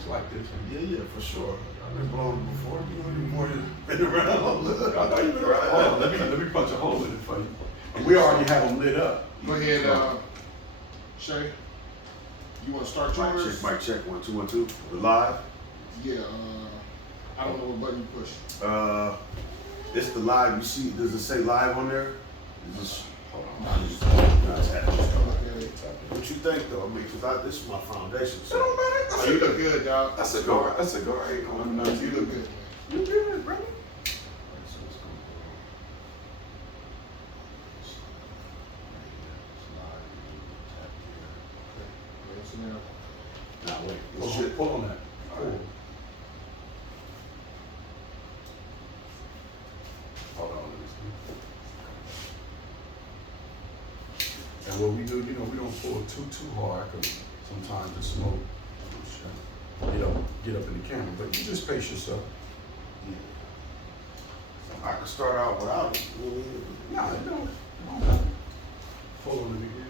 it's like this. Yeah, for sure. I've been blown before. Been around. I know you've been around. Hold on, let me punch a hole in it for you. And we already have them lit up. Go ahead, Schea. You want to start yours? Mic check, 1 2 1 2. We're live. Yeah. I don't know what button you push. This the live. You see? Does it say live on there? Hold on. What you think though? I mean, cause this is my foundation. So. Oh, you look good, dog. That cigar ain't going No, you look good. You good, brother? Now wait, pull on that. Cool. Hold on, let me see. And what we do, we don't pull too hard because sometimes the smoke, get up in the camera. But you just pace yourself. Yeah. So I can start out without it. Nah, it don't. Pull on it again.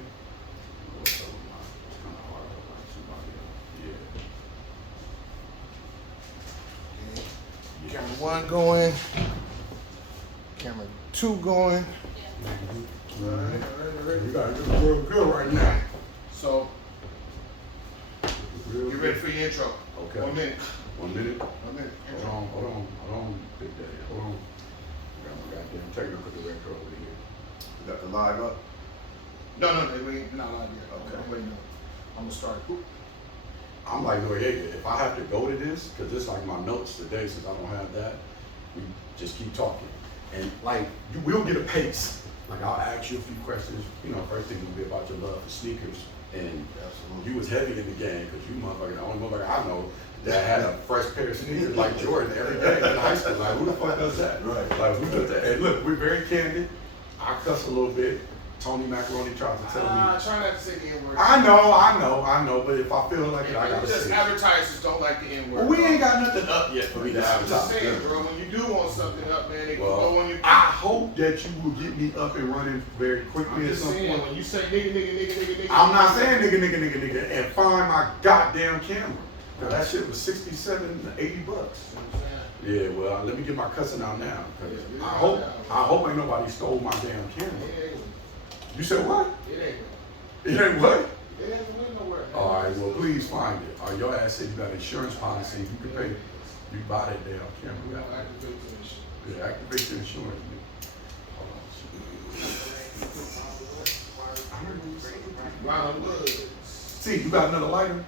Camera 1 going. Camera 2 going. All right. You got it real good right now. So, get ready for your intro. Okay. 1 minute. 1 minute. 1 minute. Intro. Hold on, Big Daddy. Hold on. I got my goddamn technical director over here. You got the live up? No, we ain't not live yet. Okay. I'm waiting. I'm gonna start. I'm like Noriega. If I have to go to this, because it's like my notes today, since I don't have that, we just keep talking. And like, we'll get a pace. Like, I'll ask you a few questions. First thing will be about your love for sneakers. And you was heavy in the game, because you motherfucker, the only motherfucker I know that had a fresh pair of sneakers like Jordan every day in high school. Like, who the fuck does that? Right. Like, who does that? And look, we're very candid. I cuss a little bit. Tony Macaroni tries to tell me. Try not to say the N-word. I know, but if I feel like it, I gotta say it. Advertisers don't like the N-word. Well, we ain't got nothing up yet for me to I'm just advertise. saying, bro, when you do want something up, man, it can Well, go on your. I hope that you will get me up and running very quickly I'm at just some saying, point. when you say nigga, I'm not saying nigga, and find my goddamn camera. Now, that shit was $67 to $80. Yeah, well, let me get my cussing out now. I hope ain't nobody stole my damn camera. You said what? It ain't. It ain't what? It ain't went nowhere. All right, well, please find it. Your ass said you got an insurance policy. You can pay. You buy that damn camera. Yeah, activate the insurance. Wow, look. See, you got another lighter?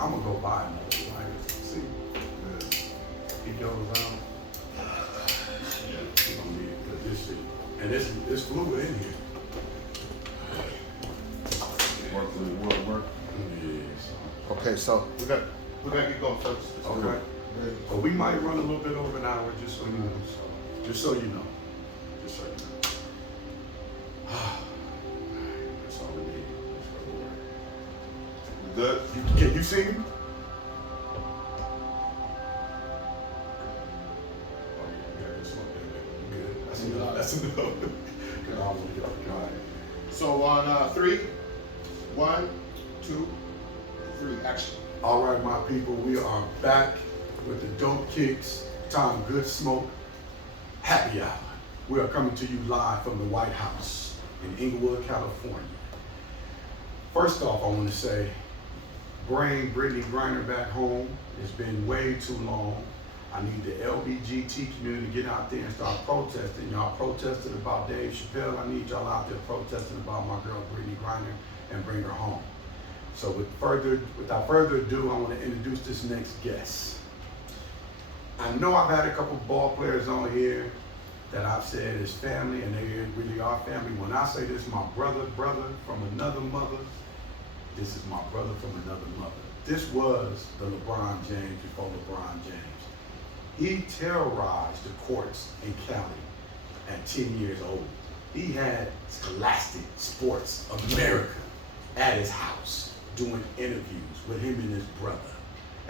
I'm gonna go buy another lighter. See? He goes out. We don't need it, 'cause this shit. And it's fluid in here. Work. Yeah, Okay, so we got get going, folks. okay. But we might run a little bit over an hour, just so you know. Just so you know. That's all we need. Good. Can you see me? That's enough. So on 3, 1, 2, 3, action. All right, my people, we are back with the Dope Kicks, Tom Good Smoke, Happy Hour. We are coming to you live from the White House in Inglewood, California. First off, I want to say, bring Brittany Griner back home. It's been way too long. I need the LBGT community to get out there and start protesting. Y'all protested about Dave Chappelle. I need y'all out there protesting about my girl Brittany Griner and bring her home. So without further ado, I want to introduce this next guest. I know I've had a couple ball players on here that I've said is family, and they really are family. When I say this is my brother from another mother, this is my brother from another mother. This was the LeBron James before LeBron James. He terrorized the courts in Cali at 10 years old. He had Scholastic Sports America at his house doing interviews with him and his brother.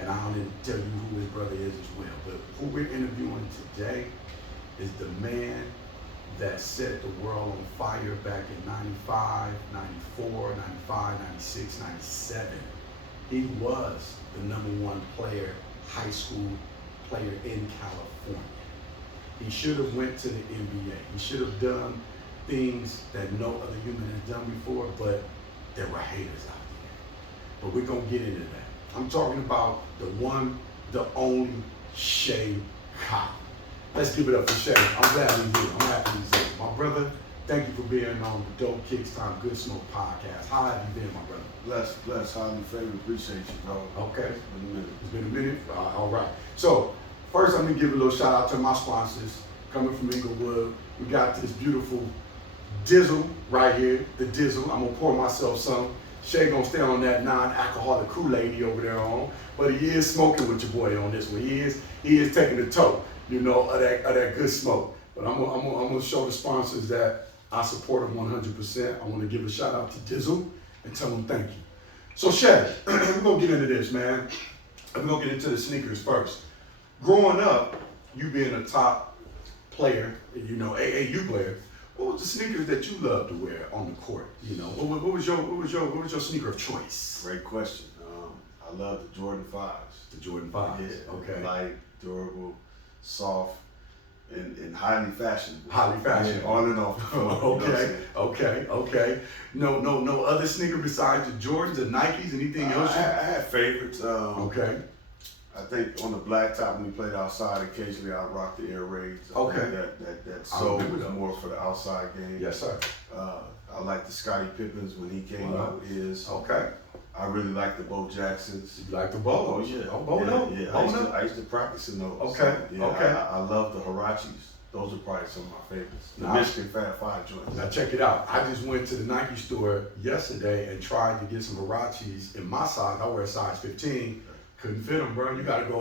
And I'll tell you who his brother is as well. But who we're interviewing today is the man that set the world on fire back in 95, 94, 95, 96, 97. He was the #1 player, high school player in California. He should have went to the NBA. He should have done things that no other human has done before, but there were haters out there. But we're gonna get into that. I'm talking about the one, the only Schea. Let's give it up for Schea. I'm glad he's here. I'm happy he's here. My brother, thank you for being on the Dope Kicks Time Good Smoke podcast. How have you been, my brother? Bless, highly favored. Appreciate you, bro. Okay. It's been a minute. It's been a minute? All right. So, first I'm gonna give a little shout out to my sponsors coming from Inglewood. We got this beautiful Dizzle right here, the Dizzle. I'm gonna pour myself some. Schea gonna stay on that non-alcoholic Kool-Aid over there on, but he is smoking with your boy on this one. He is taking the tote, of that good smoke. But I'm gonna show the sponsors that I support them 100%. I want to give a shout out to Dizzle and tell them thank you. So Schea, we're gonna get into this, man. We're gonna get into the sneakers first. Growing up, you being a top player, AAU player, what was the sneakers that you loved to wear on the court? What was your sneaker of choice? Great question. I love the Jordan 5s. The Jordan 5s. Yeah, Okay. light, durable, soft, and highly fashionable. Highly fashionable. Yeah, on and off the floor. Okay. No other sneaker besides the Jordans, the Nikes, anything else? I had favorites. Okay. I think on the blacktop when we played outside, occasionally I'd rock the Air Raids. Okay. That sole was more for the outside game. Yes, sir. I like the Scottie Pippins when he came out with his. Okay. I really like the Bo Jacksons. You like the Bo? Oh yeah. Bo? I used to practice in those. Okay. So, yeah, Okay. I love the Hirachis. Those are probably some of my favorites. The Now, Michigan Fat 5 joints. Now check it out. I just went to the Nike store yesterday and tried to get some Hirachis in my size. I wear a size 15. Couldn't fit them, bro. You gotta go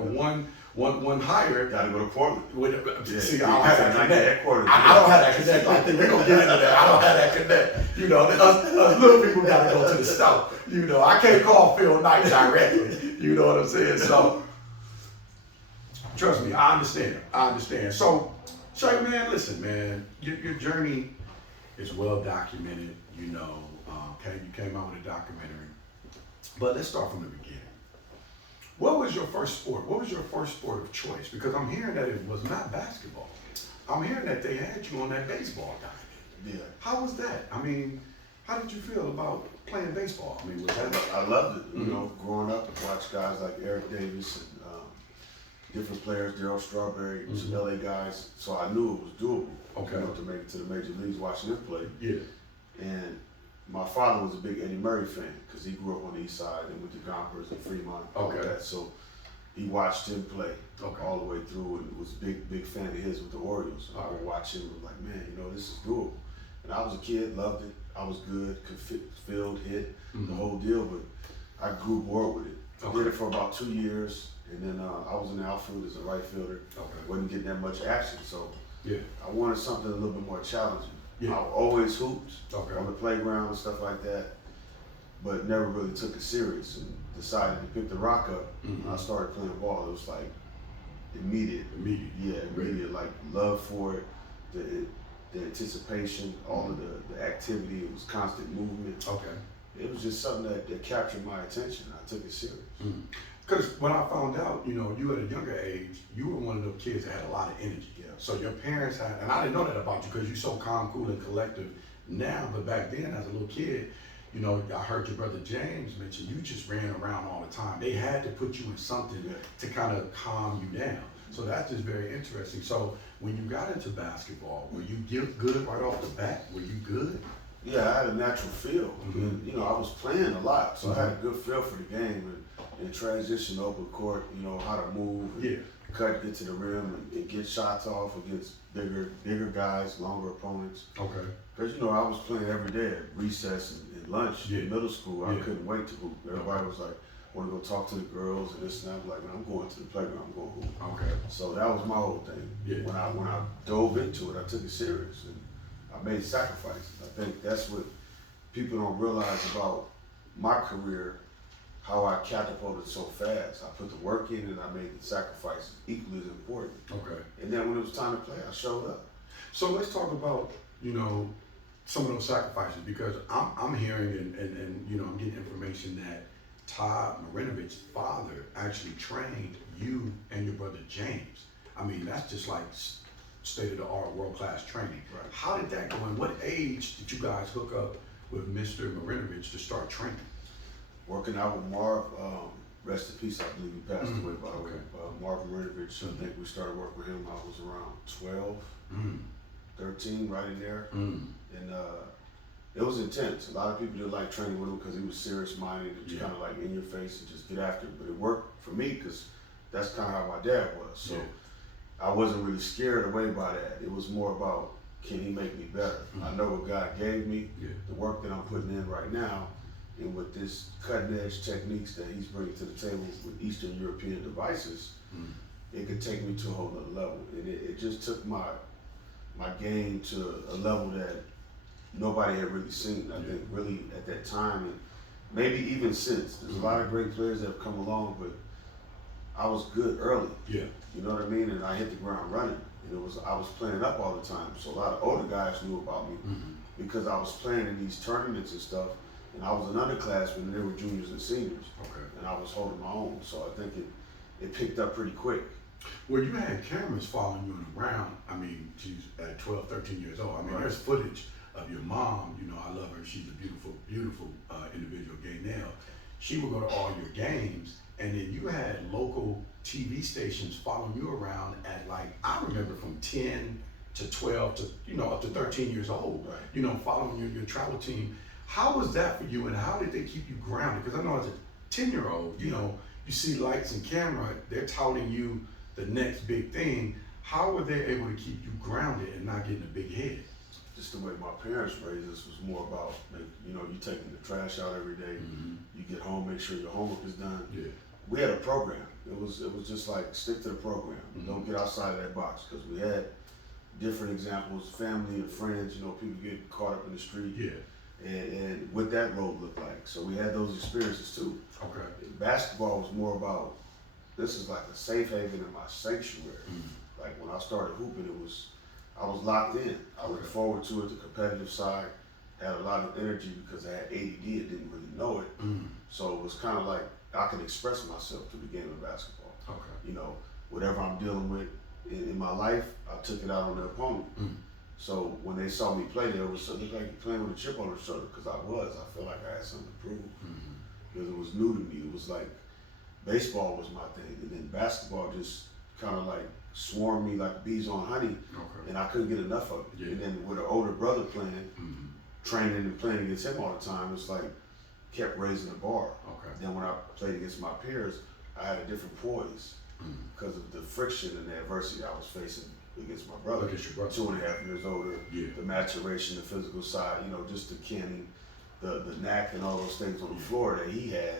one higher. Gotta go to Portland. See, I don't have that connect. headquarters. I don't have that connect. I think we're gonna get into that. I don't have that connect. Us little people gotta go to the store. I can't call Phil Knight directly. You know what I'm saying? So trust me, I understand. So, Schea, man, listen, man, your journey is well documented. You came out with a documentary. But let's start from the beginning. What was your first sport? What was your first sport of choice? Because I'm hearing that it was not basketball. I'm hearing that they had you on that baseball diamond. Yeah. How was that? I mean, how did you feel about playing baseball? I mean, was that? I loved it. Growing up, I watched guys like Eric Davis and different players, Darryl Strawberry, some LA guys. So I knew it was doable. Okay. To make it to the major leagues, watching them play. Yeah. And my father was a big Eddie Murray fan because he grew up on the east side and went to Gompers and Fremont. All that. So he watched him play all the way through and was a big fan of his with the Orioles. I would watch him and was like, man, this is doable. And I was a kid, loved it. I was good, could field, hit, the whole deal, but I grew bored with it. I did it for about 2 years, and then I was in the outfield as a right fielder. Wasn't getting that much action, so I wanted something a little bit more challenging. I always hooped on the playground and stuff like that, but never really took it serious and decided to pick the rock up. When I started playing ball, it was like immediate. Yeah, immediate, like love for it, the anticipation, all of the activity. It was constant movement. It was just something that captured my attention. I took it serious. Because when I found out, you at a younger age, you were one of those kids that had a lot of energy. So your parents had, and I didn't know that about you because you're so calm, cool, and collective now. But back then, as a little kid, I heard your brother James mention you just ran around all the time. They had to put you in something to kind of calm you down. So that's just very interesting. So when you got into basketball, were you good right off the bat? Were you good? Yeah, I had a natural feel. I was playing a lot, so I had a good feel for the game and transition open court. How to move, and cut, get to the rim, and get shots off against bigger guys, longer opponents. Because I was playing every day at recess and lunch in middle school. I couldn't wait to hoop. Everybody was like, want to go talk to the girls and this and that. I'm like, man, I'm going to the playground. I'm going to hoop. So that was my whole thing. When I dove into it, I took it serious and I made sacrifices. I think that's what people don't realize about my career, how I catapulted so fast. I put the work in and I made the sacrifices equally as important. And then when it was time to play, I showed up. So let's talk about, some of those sacrifices, because I'm hearing and I'm getting information that Todd Marinovic's father actually trained you and your brother James. I mean, that's just like state-of-the-art, world-class training. Right. How did that go? And what age did you guys hook up with Mr. Marinovich to start training? Working out with Marv, rest in peace, I believe he passed away, by the way. Marv Marinovich, I think we started working with him when I was around 12, 13, right in there. And it was intense. A lot of people didn't like training with him because he was serious-minded and just kind of like in your face and just get after it. But it worked for me because that's kind of how my dad was. So I wasn't really scared away by that. It was more about, can he make me better? I know what God gave me, the work that I'm putting in right now, and with this cutting-edge techniques that he's bringing to the table with Eastern European devices, it could take me to a whole nother level. And it just took my game to a level that nobody had really seen, I think, really at that time, and maybe even since. There's a lot of great players that have come along, but I was good early. Yeah. You know what I mean? And I hit the ground running. And I was playing up all the time. So a lot of older guys knew about me because I was playing in these tournaments and stuff. And I was an underclassman and they were juniors and seniors. Okay. And I was holding my own. So I think it picked up pretty quick. Well, you had cameras following you around. I mean, she's at 12, 13 years old. I mean, there's footage of your mom. I love her. She's a beautiful, beautiful individual, Gaynell. She would go to all your games, and then you had local TV stations following you around at, like, I remember from 10 to 12 to, up to 13 years old, following your travel team. How was that for you, and how did they keep you grounded? Because I know as a 10-year-old, you see lights and camera, they're touting you the next big thing. How were they able to keep you grounded and not getting a big head? Just the way my parents raised us was more about, you taking the trash out every day. You get home, make sure your homework is done. Yeah. We had a program. It was just like, stick to the program. Don't get outside of that box, because we had different examples, family and friends. People get caught up in the street. Yeah. And what that road looked like. So we had those experiences too. Okay. Basketball was more about, this is like a safe haven in my sanctuary. Like when I started hooping, I was locked in. I looked forward to it, the competitive side. Had a lot of energy because I had ADD and didn't really know it. So it was kind of like I can express myself through the game of basketball. Okay. Whatever I'm dealing with in my life, I took it out on the opponent. So when they saw me play, they looked like you're playing with a chip on the shoulder, because I felt like I had something to prove. Because it was new to me. It was like baseball was my thing, and then basketball just kind of like swarmed me like bees on honey, and I couldn't get enough of it. And then with an older brother playing, training and playing against him all the time, it's like kept raising the bar. Then when I played against my peers, I had a different poise because of the friction and the adversity I was facing against my brother. 2.5 years older, the maturation, the physical side, just the canning, the knack and all those things on the floor that he had.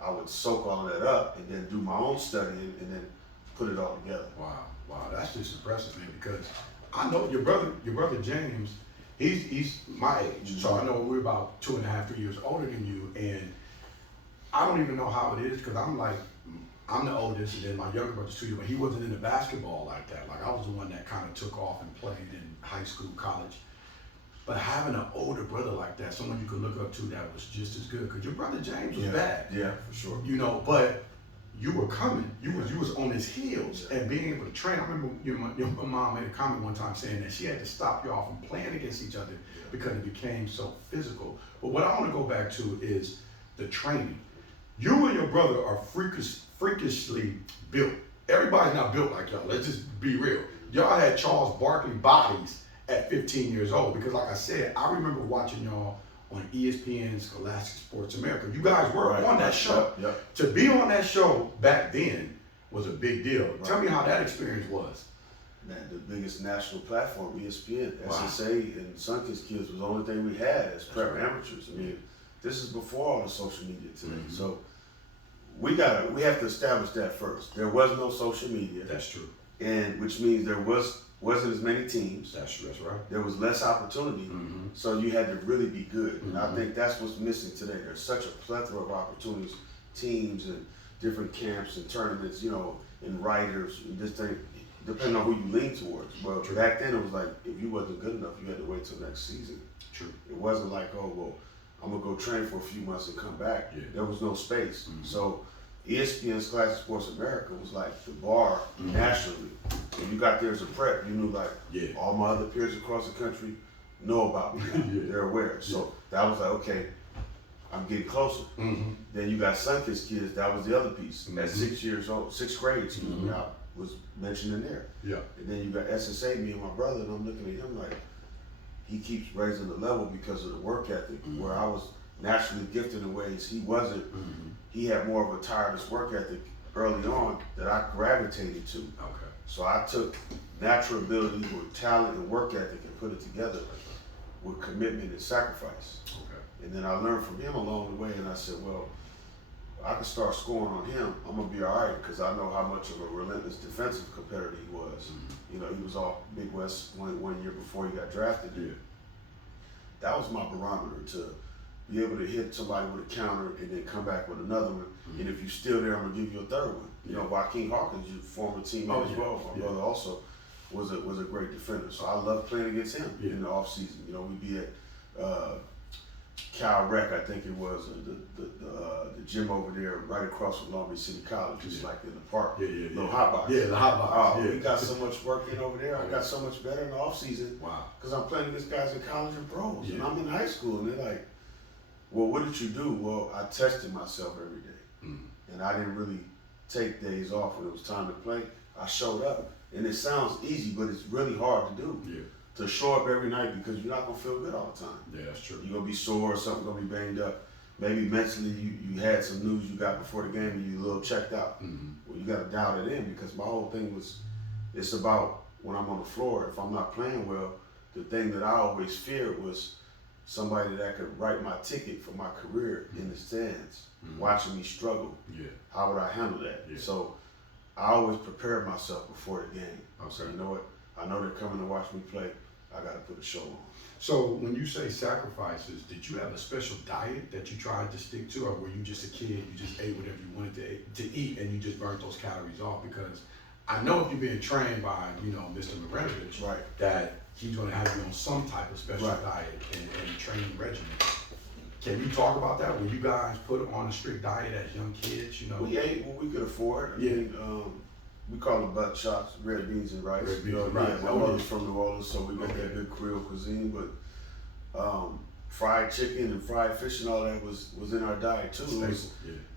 I would soak all of that up and then do my own studying and then put it all together. Wow, that's just impressive, man, because I know your brother James, he's my age. So I know we're about 2.5, 3 years older than you, and I don't even know how it is, because I'm the oldest, and then my younger brother's 2 years, but he wasn't into basketball like that. Like, I was the one that kind of took off and played in high school, college. But having an older brother like that, someone you could look up to that was just as good, because your brother James was bad. Yeah, for sure. But you were coming. You was on his heels, and being able to train. I remember your mom made a comment one time saying that she had to stop y'all from playing against each other because it became so physical. But what I want to go back to is the training. You and your brother are freakishly built. Everybody's not built like y'all. Let's just be real. Y'all had Charles Barkley bodies at 15 years old, because like I said, I remember watching y'all on ESPN, Scholastic Sports America. You guys were on that show. To be on that show back then was a big deal. Tell me how that experience was. Man, the biggest national platform, ESPN, SSA, and Sunkist Kids was the only thing we had as prep amateurs. I mean, this is before all the social media today. So we have to establish that first. There was no social media. That's true. And which means there wasn't as many teams. That's true. That's right. There was less opportunity. So you had to really be good. And I think that's what's missing today. There's such a plethora of opportunities, teams and different camps and tournaments, and writers and this thing. depending on who you lean towards. But back then it was like, if you wasn't good enough, you had to wait till next season. True. It wasn't like, oh, well, I'm gonna go train for a few months and come back. Yeah. There was no space. Mm-hmm. So ESPN's Classic Sports America was like the bar nationally. When you got there as a prep, you knew like all my other peers across the country know about me now. They're aware. So that was like, okay, I'm getting closer. Mm-hmm. Then you got Sunkist kids, that was the other piece. At 6 years old, sixth grade, excuse me, I was mentioned in there. Yeah. And then you got SSA, me and my brother, and I'm looking at him like, he keeps raising the level because of the work ethic, where I was naturally gifted in ways he wasn't. He had more of a tireless work ethic early on that I gravitated to. Okay. So I took natural ability with talent and work ethic and put it together with commitment and sacrifice. Okay. And then I learned from him along the way, and I said, well, I can start scoring on him. I'm gonna be all right because I know how much of a relentless defensive competitor he was. You know, he was all Big West one year before he got drafted. Yeah. That was my barometer to be able to hit somebody with a counter and then come back with another one. And if you're still there, I'm gonna give you a third one. You know, Joaquin Hawkins, your former teammate as well. My brother also was a great defender. So I loved playing against him in the off season. You know, we'd be at Cal Rec, I think it was, the gym over there right across from Long Beach City College, just like in the park. Little hot box. Yeah, the hot box. Oh, we got so much work in over there. I got so much better in the off season. Wow. Because I'm playing against guys in college and pros, and I'm in high school, and they're like, well, what did you do? Well, I tested myself every day, and I didn't really take days off when it was time to play. I showed up, and it sounds easy, but it's really hard to do. Yeah. To show up every night because you're not gonna feel good all the time. Yeah, that's true. You're gonna be sore, something gonna be banged up. Maybe mentally you had some news you got before the game and you a little checked out. Well, you gotta dial it in because my whole thing was, it's about when I'm on the floor, if I'm not playing well, the thing that I always feared was somebody that could write my ticket for my career in the stands, watching me struggle. Yeah. How would I handle that? Yeah. So I always prepared myself before the game. Okay. So you know what? I know they're coming to watch me play. I got to put a show on. So when you say sacrifices, did you have a special diet that you tried to stick to, or were you just a kid, you just ate whatever you wanted to eat and you just burnt those calories off? Because I know if you're being trained by, you know, Mr. Marinovich, that he's going to have you on some type of special diet and training regimen. Can you talk about that? Were you guys put on a strict diet as young kids, you know? We ate what we could afford. I mean, we call them butt chops, red beans and rice. Red beans and rice. My mother's from New Orleans, so we got that good Creole cuisine. But fried chicken and fried fish and all that was in our diet too.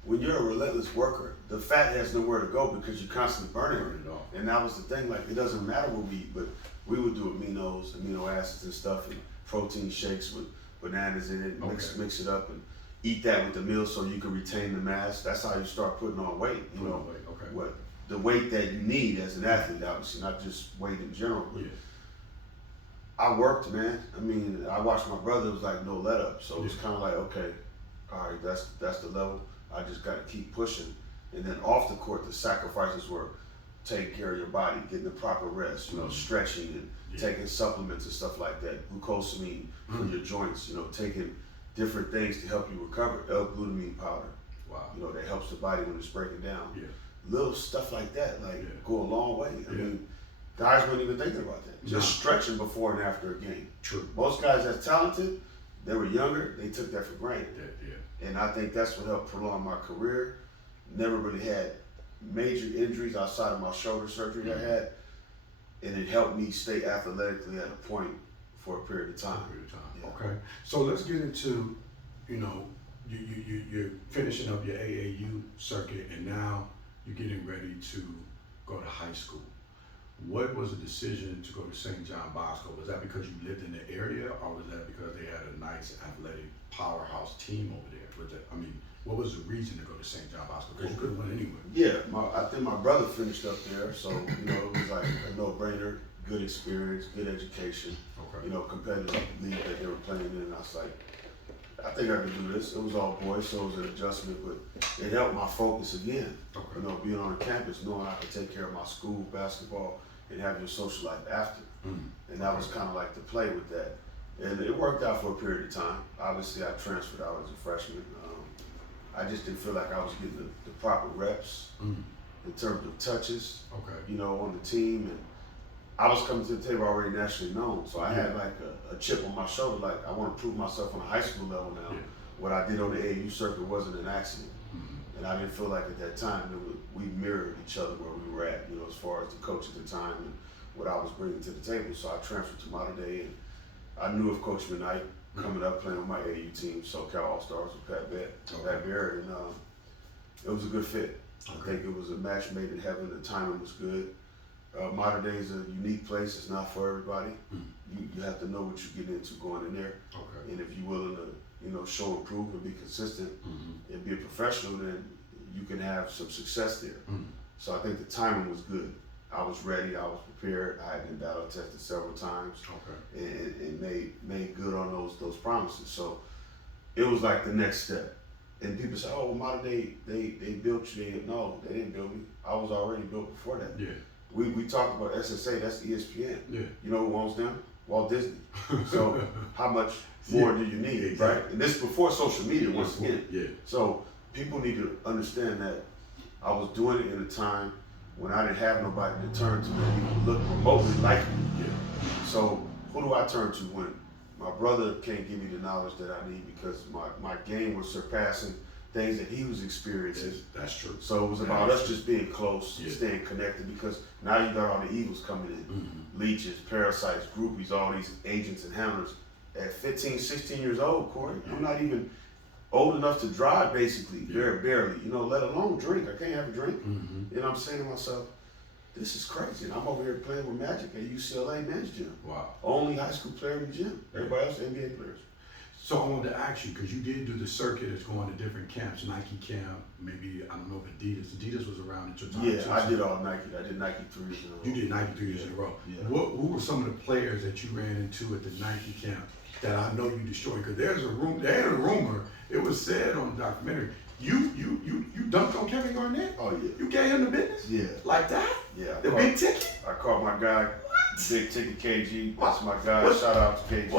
When you're a relentless worker, the fat has nowhere to go because you're constantly burning it off. And that was the thing. Like, it doesn't matter what we eat, but we would do amino acids and stuff, and protein shakes with bananas in it. Mix it up and eat that with the meal so you can retain the mass. That's how you start putting on weight. You know what? The weight that you need as an athlete, obviously, not just weight in general. But I worked, man. I mean, I watched my brother. It was like no let up. So it's kind of like, okay, all right, that's the level. I just got to keep pushing. And then off the court, the sacrifices were taking care of your body, getting the proper rest, you know, stretching and taking supplements and stuff like that. Glucosamine for your joints, you know, taking different things to help you recover. L-glutamine powder. Wow. You know, that helps the body when it's breaking down. Little stuff like that, go a long way. I mean, guys weren't even thinking about that. Just stretching before and after a game. True. Most guys that's talented, they were younger, they took that for granted. And I think that's what helped prolong my career. Never really had major injuries outside of my shoulder surgery I had. And it helped me stay athletically at a point for a period of time. Okay. So let's get into, you know, you're finishing up your AAU circuit and now you're getting ready to go to high school. What was the decision to go to St. John Bosco? Was that because you lived in the area, or was that because they had a nice athletic powerhouse team over there? What was the reason to go to St. John Bosco? Because you could have went anywhere. Yeah, I think my brother finished up there, so you know it was like a no-brainer. Good experience, good education. You know, competitive league that they were playing in. And I was like, I think I can do this. It was all boys, so it was an adjustment, but it helped my focus again. You know, being on campus, knowing I could take care of my school basketball and have your social life after. And that was kind of like the play with that. And it worked out for a period of time. Obviously, I transferred out as a freshman. I just didn't feel like I was getting the proper reps in terms of touches, Okay. you know, on the team. And I was coming to the table already nationally known, so I had like a chip on my shoulder, like I want to prove myself on a high school level now. Yeah. What I did on the AAU circuit wasn't an accident. Mm-hmm. And I didn't feel like at that time we mirrored each other where we were at, you know, as far as the coach at the time and what I was bringing to the table. So I transferred to Modern Day, and I knew of Coach McKnight coming up playing with my AAU team, SoCal All-Stars with Pat Barrett, and it was a good fit. Okay. I think it was a match made in heaven. The timing was good. Modern Day is a unique place. It's not for everybody. You have to know what you get into going in there. Okay. And if you're willing to, you know, show and prove and be consistent and be a professional, then you can have some success there. So I think the timing was good. I was ready. I was prepared. I had been battle tested several times, and made good on those promises. So it was like the next step. And people say, "Oh, Modern Day, they built you." No, they didn't build me. I was already built before that. Yeah. We talked about SSA. That's ESPN. Yeah. You know who owns them? Walt Disney. So how much more do you need, exactly. right? And this before social media, once again. Yeah. So people need to understand that I was doing it in a time when I didn't have nobody to turn to that even looked remotely like me. Yeah. So who do I turn to when my brother can't give me the knowledge that I need because my game was surpassing things that he was experiencing? That's true. So it was about us just being close, Yeah. staying connected, because now you got all the evils coming in. Leeches, parasites, groupies, all these agents and handlers. At 15, 16 years old, Corey, I'm not even old enough to drive, basically, barely, you know, let alone drink. I can't have a drink. You know, I'm saying to myself, this is crazy. And I'm over here playing with Magic at UCLA men's gym. Wow. Only high school player in the gym. Everybody else NBA players. So I wanted to ask you, because you did do the circuit as going to different camps, Nike camp, maybe, I don't know if Adidas. Adidas was around at your time. Yeah, too, I did all Nike. I did Nike 3 years in a row. You did Nike 3 years in a row. Yeah. Who were some of the players that you ran into at the Nike camp that I know you destroyed? Because there had a rumor, it was said on the documentary, you dunked on Kevin Garnett? Oh, yeah. You gave him the business? Yeah. Like that? Yeah. The big ticket? I caught my guy, Big Ticket KG. That's my guy. Shout out to KG.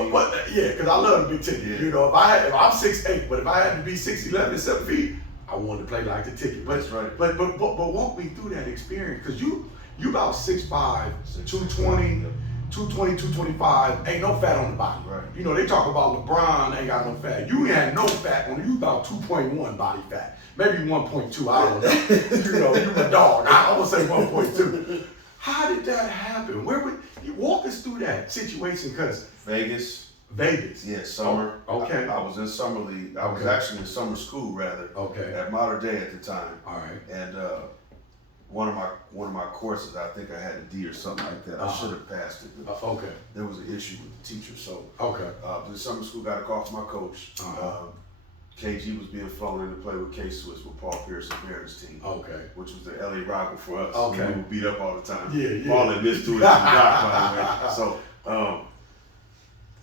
Yeah, because I love the big ticket. Yeah. You know, if I'm 6'8", but if I had to be 6'11" and 7 feet, I wanted to play like the ticket. But, That's right. But walk me through that experience, because you about 6'5", 220, 225, ain't no fat on the body. Right. You know, they talk about LeBron ain't got no fat. You had no fat on you, about 2.1 body fat. Maybe 1.2, I don't know. You know, you a dog. I would say 1.2. How did that happen? Where would you walk us through that situation? Because Vegas. Vegas. Yeah, summer. Oh, okay. I was in summer league. I was Okay. actually in summer school rather. Okay. At Modern Day at the time. All right. And one of my courses, I think I had a D or something like that. I should have passed it. But Okay. there was an issue with the teacher. So Okay. the summer school got a call from my coach. KG was being flown in to play with K-Swiss with Paul Pierce and Barron's team. Okay. Which was the LA rival for us. Okay. We were beat up all the time. Yeah. Paul admits to it in the doc, by the way. So,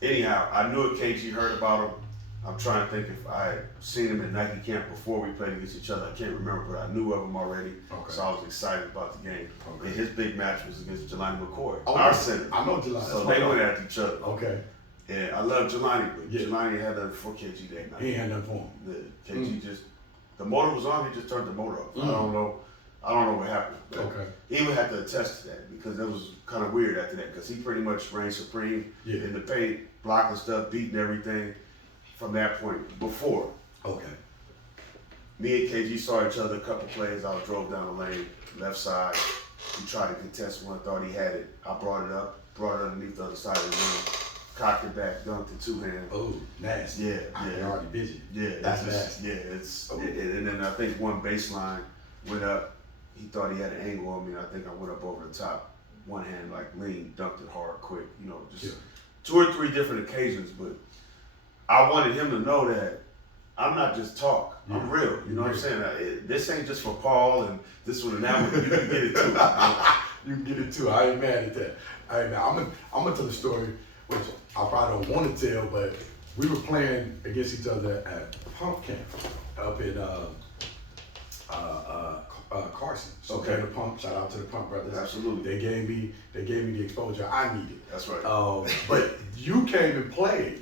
anyhow, I knew KG heard about him. I'm trying to think if I had seen him at Nike camp before we played against each other. I can't remember, but I knew of him already. Okay. So I was excited about the game. Okay. And his big match was against Jelani McCoy, Oh, our center. I know Jelani. So they went at each other. Okay. And I love Jelani, but Yeah. Jelani had that before KG that night. He ain't had nothing for him. The KG just, the motor was on, he just turned the motor off. I don't know what happened. But Okay. he would have to attest to that, because it was kind of weird after that, because he pretty much reigned supreme in the paint, blocking stuff, beating everything from that point before. Okay. Me and KG saw each other a couple plays. I drove down the lane, left side. He tried to contest one, thought he had it. I brought it underneath the other side of the ring, cocked it back, dunked it 2-hand. Oh, nasty. Yeah, I yeah. already busy. Yeah, That's it's just, nasty. yeah, and then I think one baseline went up. He thought he had an angle on me, and I think I went up over the top. One hand, like lean, dunked it hard, quick. You know, just 2 or 3 different occasions. But I wanted him to know that I'm not just talk. I'm real. You know what I'm saying? This ain't just for Paul and this one and that one. You can get it too. You can get it too. I ain't mad at that. I'm gonna tell the story, which I probably don't want to tell, but we were playing against each other at pump camp up in Carson. So Okay. the pump. Shout out to the Pump Brothers. Absolutely. They gave me the exposure I needed. That's right. But you came and played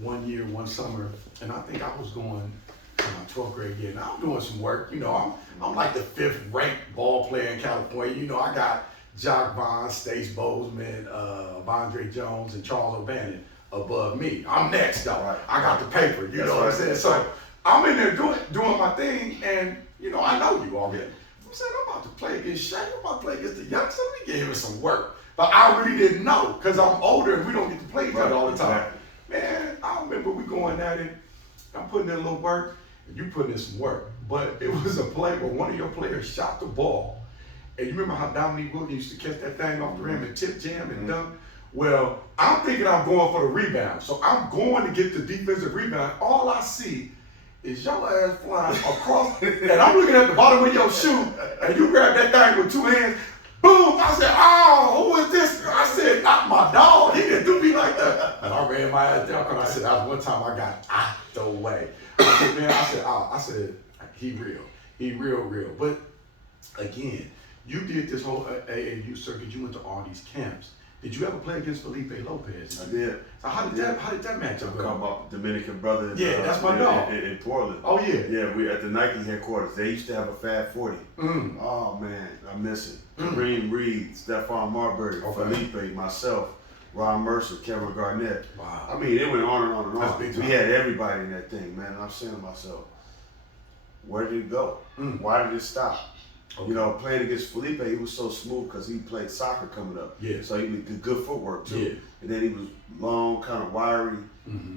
one year, one summer, and I think I was going in my 12th grade year. Now I'm doing some work. You know, I'm like the 5th ranked ball player in California. You know, I got Jock Vaughn, Stace Bozeman, Vondre Jones, and Charles O'Bannon above me. I'm next though. Right. I got the paper. You know what I'm saying? So I'm in there doing my thing, and you know, I know you already. I said, I'm about to play against Schea. I'm about to play against the youngsters. Let me give him some work. But I really didn't know because I'm older and we don't get to play each other all the time. Man, I remember we going at it. I'm putting in a little work, and you putting in some work. But it was a play where one of your players shot the ball. And you remember how Dominique Wilkins used to catch that thing off the rim and tip jam and dunk? Well, I'm thinking I'm going for the rebound. So I'm going to get the defensive rebound. All I see is your ass flying across, and I'm looking at the bottom of your shoe, and you grab that thing with 2 hands. Boom! I said, oh, who is this? I said, not my dog. He didn't do me like that. And I ran my ass down because I said, that was one time I got out the way. I said, man, I said, he real. He real. But again, you did this whole AAU circuit. You went to all these camps. Did you ever play against Felipe Lopez? I did. So how did that match up? I'm talking about Dominican brother. Yeah, that's my dog. In Portland. Oh yeah. Yeah, we at the Nike headquarters. They used to have a Fab 40. Oh man, I miss it. Kareem Reed, Stephon Marbury, Felipe, myself, Ron Mercer, Kevin Garnett. Wow. I mean, it went on and on and That's on. big We time. had everybody in that thing, man. And I'm saying to myself, where did it go? Why did it stop? Okay. You know, playing against Felipe, he was so smooth because he played soccer coming up. Yeah. So he did good footwork too. Yeah. And then he was long, kind of wiry,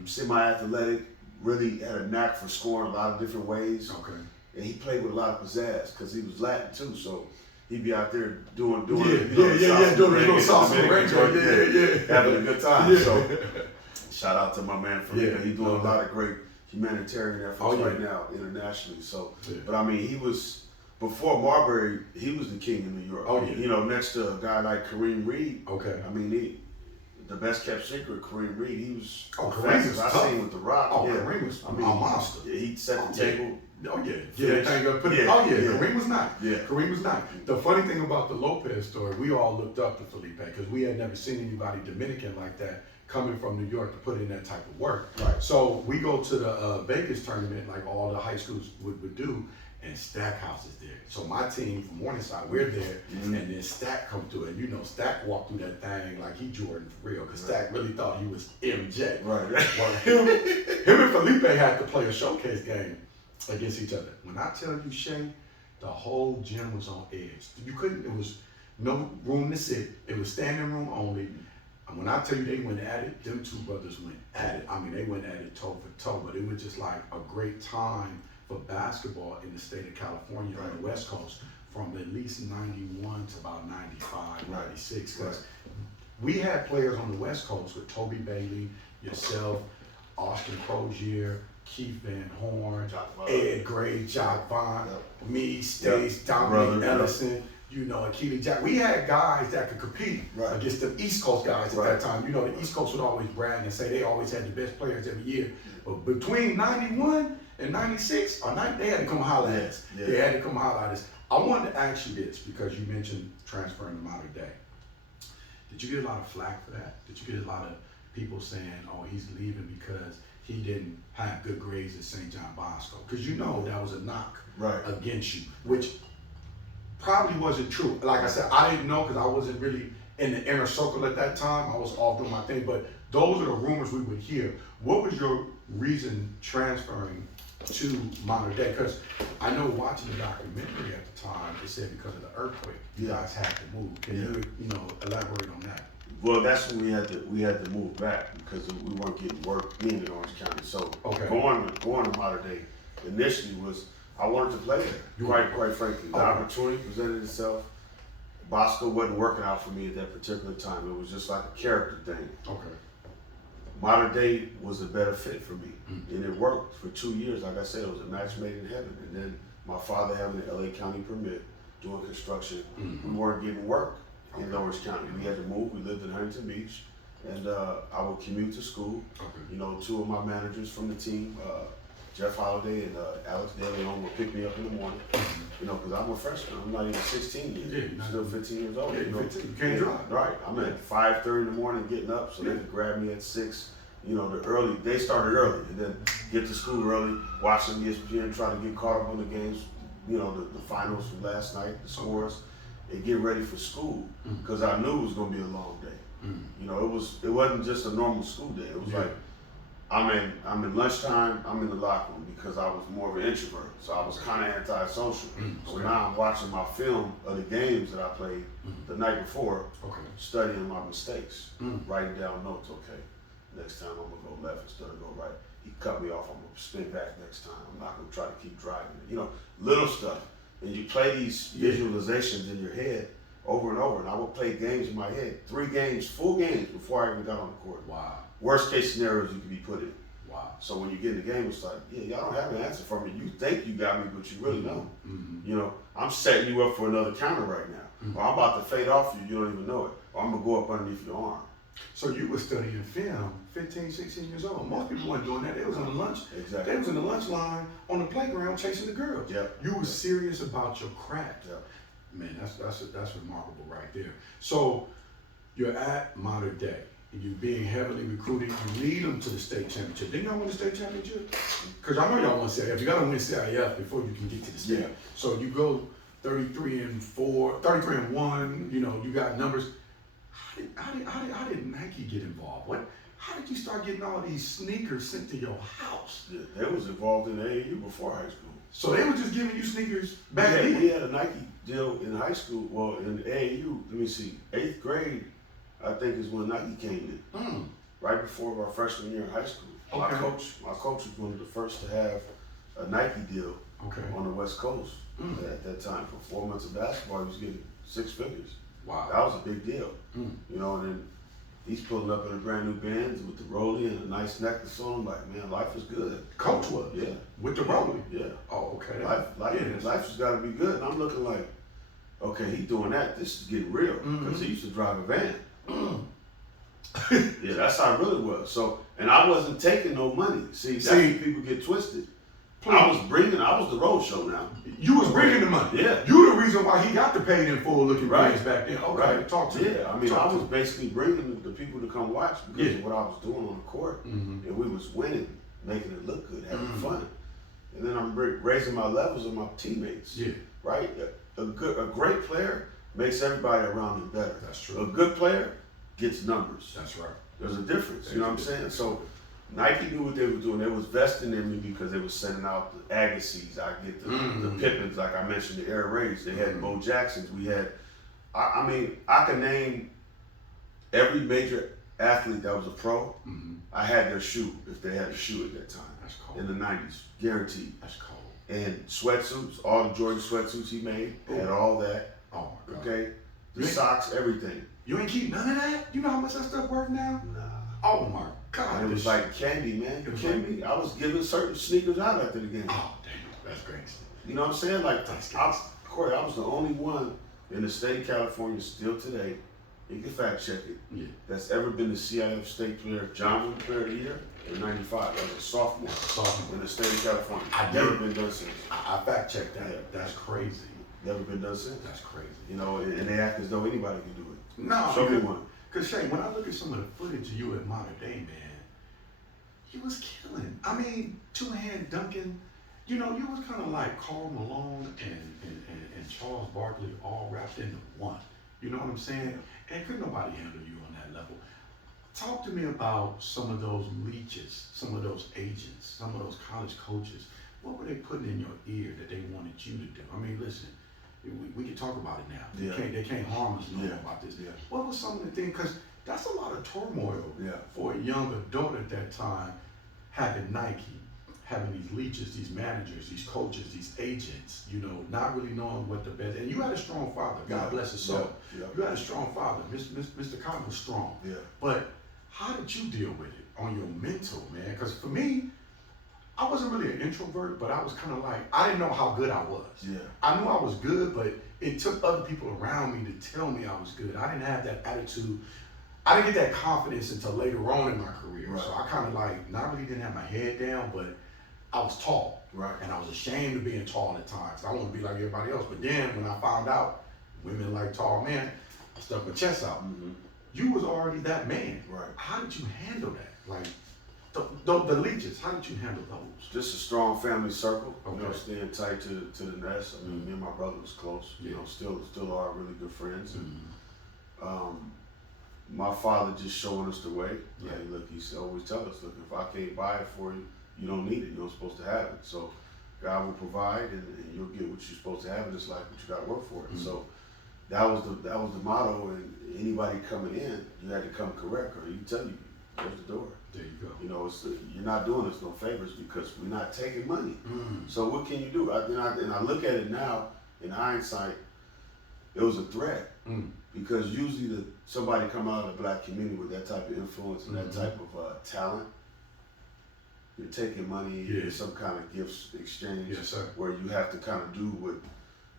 semi-athletic, really had a knack for scoring a lot of different ways. Okay. And he played with a lot of pizzazz because he was Latin too. So he'd be out there doing doing a little salsa ranger, having a good time. Yeah. So shout out to my man Felipe. Yeah. He's doing a lot of great humanitarian efforts right now internationally. So, but I mean, he was. Before Marbury, he was the king in New York. Oh, yeah. You know, next to a guy like Kareem Reed. Okay. I mean, the best kept secret, Kareem Reed, he was Kareem was tough. I seen with the Rock. Oh, yeah. Kareem was a monster. Yeah, he set the table. Oh yeah. Finish. Kareem was not. Yeah. Kareem was not. The funny thing about the Lopez story, we all looked up to Felipe because we had never seen anybody Dominican like that coming from New York to put in that type of work. Right. So we go to the Vegas tournament like all the high schools would do. And Stackhouse is there. So my team from Morningside, we're there, and then Stack come through, and you know Stack walked through that thing like he Jordan for real, because Stack really thought he was MJ. Right. Well, him and Felipe had to play a showcase game against each other. When I tell you, Schea, the whole gym was on edge. You couldn't. It was no room to sit. It was standing room only. And when I tell you they went at it, them two brothers went at it. I mean, they went at it toe for toe, but it was just like a great time for basketball in the state of California on the West Coast from at least 91 to about 95, 96. Because we had players on the West Coast with Toby Bailey, yourself, Austin Crozier, Keith Van Horn, Ed Gray, Jock Vaughn, me, Stace, Dominic Ellison, you know, Akili Jack. We had guys that could compete against the East Coast guys at that time. You know, the East Coast would always brag and say they always had the best players every year. But between 91 and 96, they had to come holler at us. They had to come holler at us. I wanted to ask you this because you mentioned transferring to modern day. Did you get a lot of flack for that? Did you get a lot of people saying, oh, he's leaving because he didn't have good grades at St. John Bosco? Because you know that was a knock against you, which probably wasn't true. Like I said, I didn't know because I wasn't really in the inner circle at that time. I was off doing my thing, but those are the rumors we would hear. What was your reason transferring to modern day? Because I know watching the documentary at the time, it said because of the earthquake, you guys had to move. Can you elaborate on that? Well, that's when we had to move back because we weren't getting work being in Orange County. So going to modern day initially was I wanted to play there. Quite frankly, the opportunity presented itself. Bosco wasn't working out for me at that particular time. It was just like a character thing. Okay. Modern day was a better fit for me, and it worked for 2 years. Like I said, it was a match made in heaven. And then my father having an LA County permit, doing construction, we weren't getting work in Orange County. We had to move. We lived in Huntington Beach, and I would commute to school. You know, two of my managers from the team, Jeff Holiday and Alex DeLeon, would pick me up in the morning. You know, because I'm a freshman. I'm not even 16 yet. I'm still 15 years old. Yeah, you know? 15. You can't drive. Right. I'm at 5:30 in the morning getting up, so they could grab me at 6, you know, they started early, and then get to school early, watch some ESPN, try to get caught up on the games, you know, the finals from last night, the scores, and get ready for school, because I knew it was going to be a long day. You know, it wasn't just a normal school day. It was like, I'm in lunchtime, I'm in the locker room, because I was more of an introvert, so I was kind of antisocial. So now I'm watching my film of the games that I played the night before, studying my mistakes, writing down notes. Okay, next time I'm gonna go left instead of go right. He cut me off, I'm gonna spin back next time. I'm not gonna try to keep driving it. You know, little stuff. And you play these visualizations in your head over and over. And I would play games in my head, 3 games, full games, before I even got on the court. Wow. Worst case scenarios you could be put in. Wow. So when you get in the game, it's like, yeah, y'all don't have an answer for me. You think you got me, but you really don't. You know, I'm setting you up for another counter right now. Or I'm about to fade off you, you don't even know it. Or I'm gonna go up underneath your arm. So you were studying film 15, 16 years old. Most people weren't doing that. They was on the lunch. Exactly. They was in the lunch line on the playground chasing the girls. You were serious about your craft. Man, that's remarkable right there. So you're at Modern Day. You being heavily recruited, you lead them to the state championship. Didn't y'all win the state championship? Because I know y'all won CIF. You gotta win CIF before you can get to the state. So you go 33-4, 33-1. You know, you got numbers. How did Nike get involved? How did you start getting all these sneakers sent to your house? They was involved in AAU before high school. So they were just giving you sneakers back then? We had a Nike deal in high school. Well, in AAU, let me see, 8th grade, I think is when Nike came in. Right before our freshman year in high school. My coach was one of the first to have a Nike deal on the West Coast at that time. For 4 months of basketball, he was getting 6 figures. Wow. That was a big deal. You know, and then he's pulling up in a brand new Benz with the rollie and a nice necklace on. I'm like, man, life is good. Coach was? Yeah. With the rollie? Yeah. Oh, okay. Life has got to be good. And I'm looking like, okay, he's doing that. This is getting real. Because he used to drive a van. Yeah, that's how it really was. So, and I wasn't taking no money. See, that's where people get twisted. I was the road show now. You was bringing the money. Yeah. You the reason why he got the paid in full looking Benz back then. Okay, talk to me. Yeah, I mean, I was basically bringing the people to come watch because of what I was doing on the court. And we was winning, making it look good, having fun. And then I'm raising my levels of my teammates. Yeah. Right? A great player makes everybody around him better. That's true. A good player gets numbers. That's right. There's a difference, you know what I'm saying? So Nike knew what they were doing. They was vesting in me because they was sending out the Agassiz. I get the Pippins, like I mentioned, the Air Raids. They had Bo Jacksons. We had, I mean, I can name every major athlete that was a pro. I had their shoe if they had a shoe at that time. That's cold. In the 90s, guaranteed. That's cold. And sweatsuits, all the Jordan sweatsuits he made, had all that. Oh my God. Okay? The socks, everything. You ain't keep none of that? You know how much that stuff worth now? Nah. Oh my God. And it was like candy, man. You kidding me? I was giving certain sneakers out after the game. Oh, damn. That's crazy. You know what I'm saying? Like, Corey, I was the only one in the state of California still today, you can fact check it, that's ever been the CIF state player, John Wooden Player of the Year in 95. I was a sophomore in the state of California. Never been done since. I fact checked that. Yeah. That's crazy. Never been done since. That's crazy. You know, and they act as though anybody can do it. No. Show me one. Because Shea, when I look at some of the footage of you at Modern Day, man, you was killing. I mean, two-hand dunking. You know, you was kind of like Karl Malone and Charles Barkley all wrapped into one. You know what I'm saying? And couldn't nobody handle you on that level. Talk to me about some of those leeches, some of those agents, some of those college coaches. What were they putting in your ear that they wanted you to do? I mean, listen, we can talk about it now. They can't harm us no more about this. What was some of the things? Because that's a lot of turmoil for a young adult at that time, having Nike, having these leeches, these managers, these coaches, these agents, you know, not really knowing what the best. And you had a strong father. God bless his soul. You had a strong father. Mr. Cotton was strong. But how did you deal with it on your mental, man? Because for me, I wasn't really an introvert, but I was kind of like, I didn't know how good I was. I knew I was good, but it took other people around me to tell me I was good. I didn't have that attitude. I didn't get that confidence until later on in my career. So I kind of like, not really didn't have my head down, but I was tall. And I was ashamed of being tall at times. I wanted to be like everybody else. But then when I found out women like tall men, I stuck my chest out. You was already that man. How did you handle that? Like, The legions, how did you handle those? Just a strong family circle, Okay. you know, staying tight to the nest. I mean, me and my brother was close, you know, still are really good friends. And, my father just showing us the way. Yeah. Like, look, he always tell us, look, if I can't buy it for you, you don't need it. You're not supposed to have it. So God will provide, and you'll get what you're supposed to have, and it's like what you got to work for it. So that was the motto. And anybody coming in, you had to come correct, or you tell you, there's the door. There you go. You know, you're not doing us no favors because we're not taking money. So what can you do? And I look at it now in hindsight, it was a threat. Because usually somebody come out of the black community with that type of influence and that type of talent, you're taking money in some kind of gifts exchange, Yes, sir. where you have to kind of do what,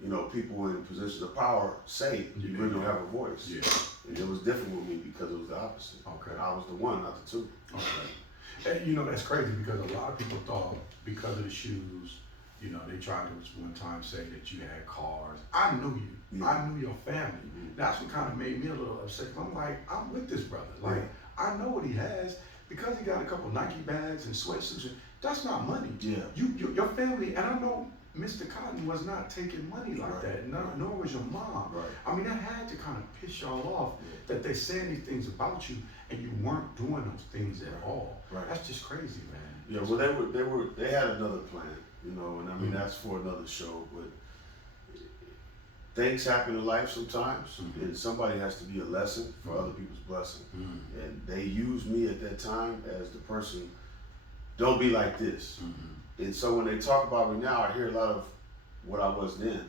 you know, people in positions of power say. You really don't have a voice. Yeah. And it was different with me because it was the opposite. Okay. I was the one, not the two. Okay. And you know, that's crazy because a lot of people thought because of the shoes, you know, they tried to one time say that you had cars. I knew you. Yeah. I knew your family. That's what kind of made me a little upset. I'm like, I'm with this brother. Like, I know what he has. Because he got a couple Nike bags and sweatsuits, that's not money. Yeah. Your family, and I know Mr. Cotton was not taking money like that, nor was your mom. Right. I mean, that had to kind of piss y'all off that they're saying these things about you and you weren't doing those things at all. Right. That's just crazy, man. Yeah, well, they had another plan, you know, and I mean that's for another show. But things happen in life sometimes, and somebody has to be a lesson for other people's blessing. And they used me at that time as the person. Don't be like this. And so when they talk about me now, I hear a lot of what I was then,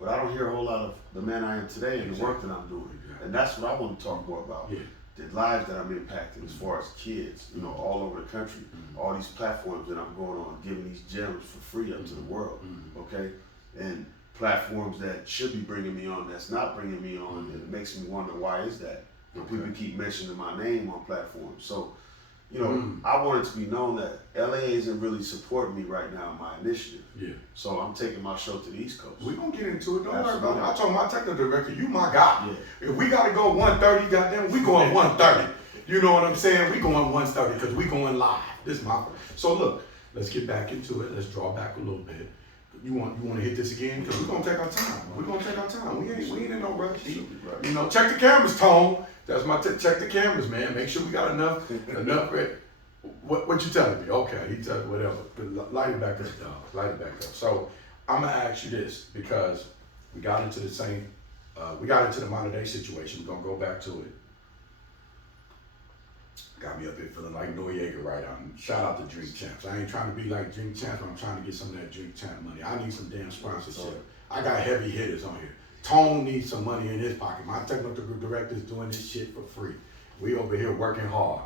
but I don't hear a whole lot of the man I am today and the work that I'm doing. And that's what I want to talk more about. The lives that I'm impacting as far as kids, you know, all over the country, all these platforms that I'm going on, giving these gems for free up to the world, okay? And platforms that should be bringing me on, that's not bringing me on, and it makes me wonder why is that? And people keep mentioning my name on platforms. So, you know, I want it to be known that LA isn't really supporting me right now in my initiative. Yeah. So I'm taking my show to the East Coast. We're going to get into it. Don't worry Absolutely. about it. I told my technical director, you my guy. Yeah. If we got to go 130, goddamn, we going 130. You know what I'm saying? We going 130 because we going live. This is my. So look, let's get back into it. Let's draw back a little bit. You want to hit this again? Because we're going to take our time. We're going to take our time. We ain't in no rush. You know, check the cameras, Tone. That's my check the cameras, man. Make sure we got enough. What you telling me? Okay, he tell me whatever. But light it back up, dog. Light it back up. So I'm gonna ask you this because we got into the modern day situation. We're gonna go back to it. Got me up here feeling like Noriega right on. Shout out to Drink Champs. I ain't trying to be like Drink Champs, but I'm trying to get some of that Drink Champ money. I need some damn sponsorship. I got heavy hitters on here. Tone needs some money in his pocket. My technical director's doing this shit for free. We over here working hard.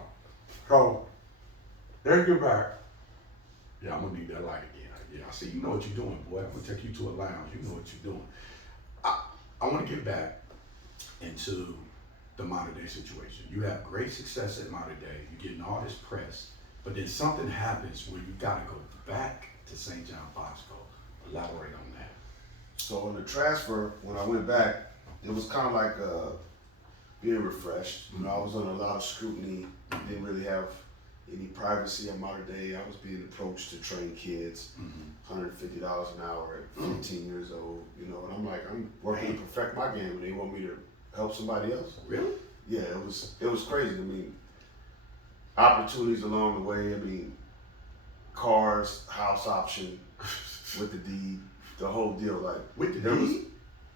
So, let's get back. Yeah, I'm gonna need that light again. Yeah, I see. You know what you're doing, boy. I'm gonna take you to a lounge. You know what you're doing. I want to get back into the modern day situation. You have great success at modern day. You're getting all this press, but then something happens where you gotta go back to St. John Bosco. Elaborate on that. So in the transfer, when I went back, it was kind of like being refreshed. You know, I was under a lot of scrutiny. Didn't really have any privacy at modern day. I was being approached to train kids, $150 an hour at 15 years old. You know, and I'm like, I'm working to perfect my game, and they want me to help somebody else. Really? Yeah, it was crazy. I mean, opportunities along the way. I mean, cars, house option with the deed, the whole deal. Like With the there was deed?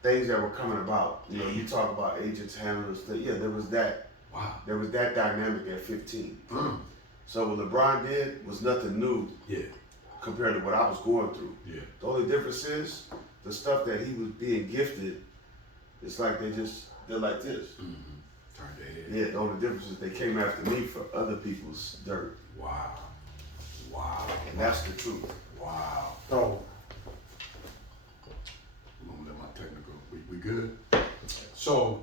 things that were coming about. You know, you talk about agents, handlers. Yeah, there was that. Wow. There was that dynamic at 15. So what LeBron did was nothing new. Yeah. Compared to what I was going through. Yeah. The only difference is the stuff that he was being gifted. It's like they're like this. Turn their head. Yeah. The only difference is they came after me for other people's dirt. Wow. Wow. And that's the truth. Wow. So, I'm gonna let my technical. We good? So,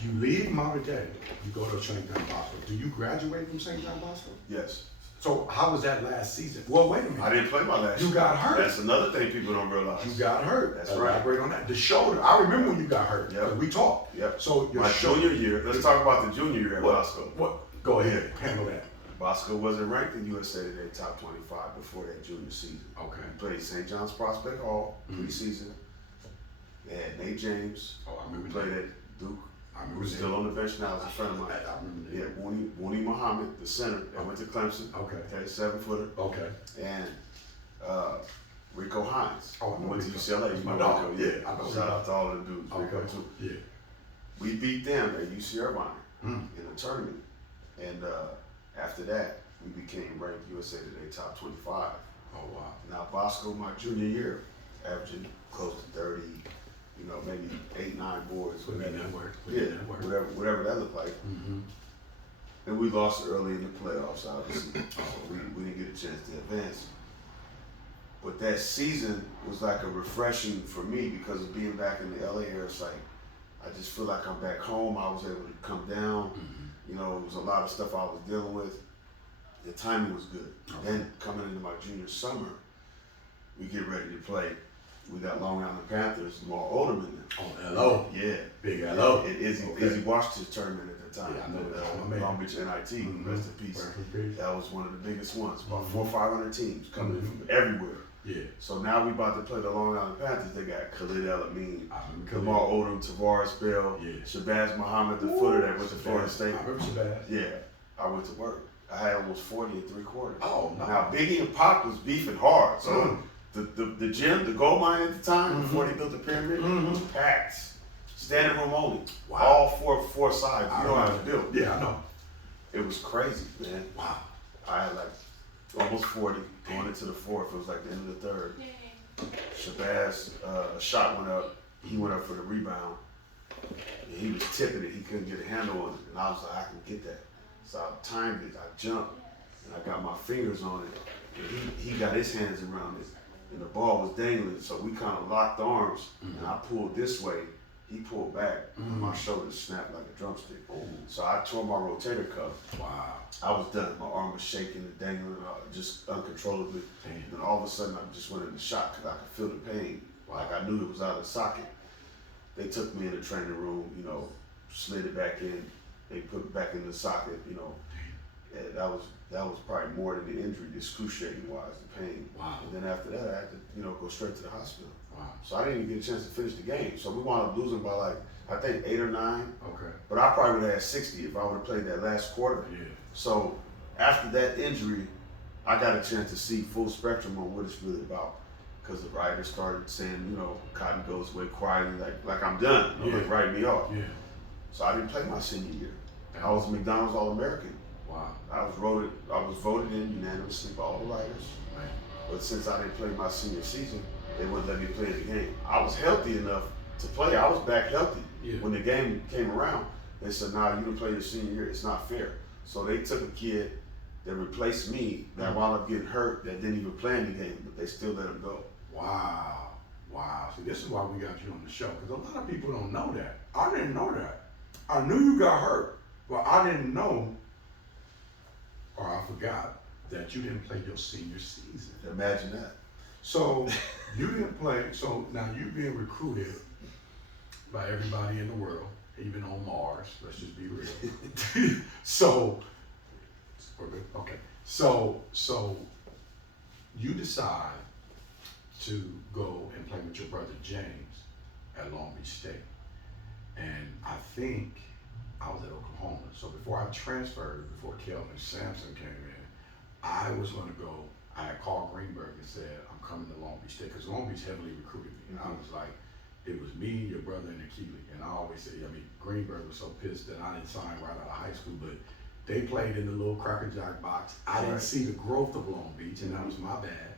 you leave modern day. You go to St. John Bosco. Do you graduate from St. John Bosco? Yes. So how was that last season? Well, wait a minute. I didn't play my last You year. got hurt. That's another thing people don't realize. You got hurt. That's right. Elaborate on that. The shoulder. I remember when you got hurt. Yep. We talked. Yep. So your my shoulder. junior year. Let's talk about the junior year at Bosco. What? Go ahead, handle that. Bosco wasn't ranked in USA Today top 25 before that junior season. Okay. He played St. John's Prospect Hall preseason. They had Nate James. Oh, I remember who played that. at Duke. I remember Who's that. still on the bench now as a friend of mine. I remember that. Yeah, Mooney Muhammad, the center that went to Clemson. Okay. Okay, 7-footer. Okay. And Rico Hines. Oh, I who know went to Rico. UCLA. That's You my know dog. Rico, Yeah, I know Shout Rico. out to all of them dudes. Rico Okay. too. Yeah. We beat them at UC Irvine in a tournament. And after that, we became ranked USA Today top 25. Oh, wow. Now Bosco, my junior year, averaging close to 30, maybe 8, 9 boards. Put in that work. Put Yeah, in that work. whatever that looked like. Mm-hmm. And we lost early in the playoffs, obviously. We didn't get a chance to advance. But that season was like a refreshing for me because of being back in the LA area. It's like, I just feel like I'm back home. I was able to come down. Mm-hmm. It was a lot of stuff I was dealing with. The timing was good. Okay. Then coming into my junior summer, we get ready to play. We got Long Island Panthers, more older than them. Oh, LO. Yeah. Big LO. And Izzy Washington's tournament at the time. Yeah, I know that. Long Beach NIT, rest in peace. Rest in peace. That was one of the biggest ones. About 400 or 500 teams coming in from everywhere. Yeah. So now we about to play the Long Island Panthers. They got Khalid El-Amin, I remember Kamar Odom, Tavares Bell, Yeah. Shabazz Muhammad, the footer that went to Florida State. I remember Shabazz. Yeah, I went to work. I had almost 40 in 3/4. Oh, no. Now Biggie and Pac was beefing hard. So the gym, the gold mine at the time, before they built the pyramid, was packed. Standing room only. Wow. All four sides. You know how it's built. Yeah, I know. It was crazy, man. Wow. I had like almost 40 going into the fourth. It was like the end of the third. Shabazz, a shot went up. He went up for the rebound. And he was tipping it. He couldn't get a handle on it. And I was like, I can get that. So I timed it. I jumped. And I got my fingers on it. And he got his hands around it. And the ball was dangling. So we kind of locked arms. And I pulled this way. He pulled back. And my shoulder snapped like a drumstick. So I tore my rotator cuff. Wow. I was done. My arm was shaking and dangling just uncontrollably. Damn. And then all of a sudden, I just went into shock because I could feel the pain. Wow. Like I knew it was out of socket. They took me in the training room, slid it back in. They put it back in the socket, And that was probably more than the injury, the excruciating wise, the pain. Wow. And then after that, I had to, go straight to the hospital. Wow. So I didn't even get a chance to finish the game. So we wound up losing by like, I think 8 or 9. Okay. But I probably would have had 60 if I would have played that last quarter. Yeah. So after that injury, I got a chance to see full spectrum on what it's really about. Because the writers started saying, Cotton goes away quietly, like I'm done. Yeah. Like writing me off. Yeah. So I didn't play my senior year. I was a McDonald's All-American. Wow. I I was voted in unanimously by all the writers. Man. But since I didn't play my senior season, they wouldn't let me play the game. I was healthy enough to play. I was back healthy. Yeah. When the game came around, they said, nah, you didn't play your senior year. It's not fair. So they took a kid that replaced me that wound up getting hurt that didn't even play in the game, but they still let him go. Wow. Wow. See, this is why we got you on the show, because a lot of people don't know that. I didn't know that. I knew you got hurt, but I didn't know, or I forgot, that you didn't play your senior season. Imagine that. So you didn't play, so now you're being recruited by everybody in the world, even on Mars, let's just be real. So, we're good? Okay. So you decide to go and play with your brother James at Long Beach State. And I think I was at Oklahoma. So before I transferred, before Kelvin Sampson came in, I was gonna go, I had called Greenberg and said, I'm coming to Long Beach State, because Long Beach heavily recruited me. And I was like, it was me, your brother, and Achille. And I always say, Greenberg was so pissed that I didn't sign right out of high school, but they played in the little Cracker Jack box. I didn't see the growth of Long Beach, and that was my bad.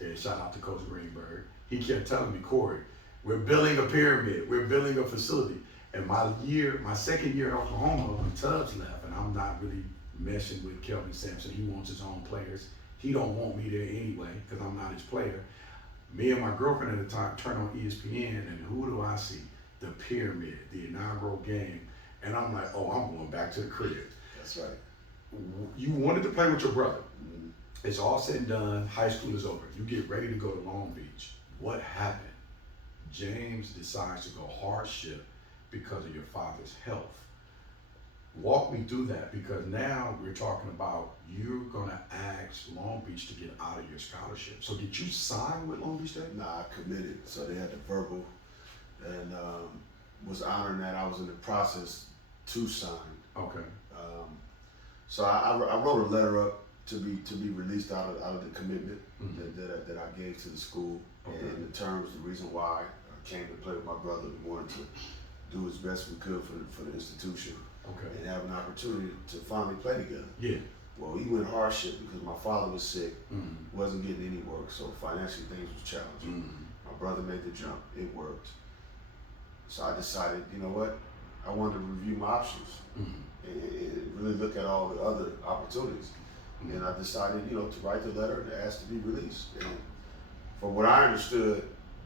And shout out to Coach Greenberg. He kept telling me, Corey, we're building a pyramid, we're building a facility. And my second year at Oklahoma, when Tubbs left, and I'm not really meshing with Kelvin Sampson, he wants his own players. He don't want me there anyway, because I'm not his player. Me and my girlfriend at the time turn on ESPN, and who do I see? The pyramid, the inaugural game. And I'm like, oh, I'm going back to the crib. That's right. You wanted to play with your brother. It's all said and done. High school is over. You get ready to go to Long Beach. What happened? James decides to go hardship because of your father's health. Walk me through that, because now we're talking about you're gonna ask Long Beach to get out of your scholarship. So did you sign with Long Beach State? Nah, I committed. So they had the verbal, and was honoring that. I was in the process to sign. Okay. So I wrote a letter up to be released out of the commitment that I gave to the school, and the terms, the reason why I came to play with my brother, and wanted to do as best we could for the institution, and have an opportunity to finally play together. Yeah. Well, we went hardship because my father was sick, wasn't getting any work, so financially things was challenging. My brother made the jump, it worked. So I decided, you know what, I wanted to review my options and really look at all the other opportunities. And I decided, you know, to write the letter and ask to be released. And from what I understood,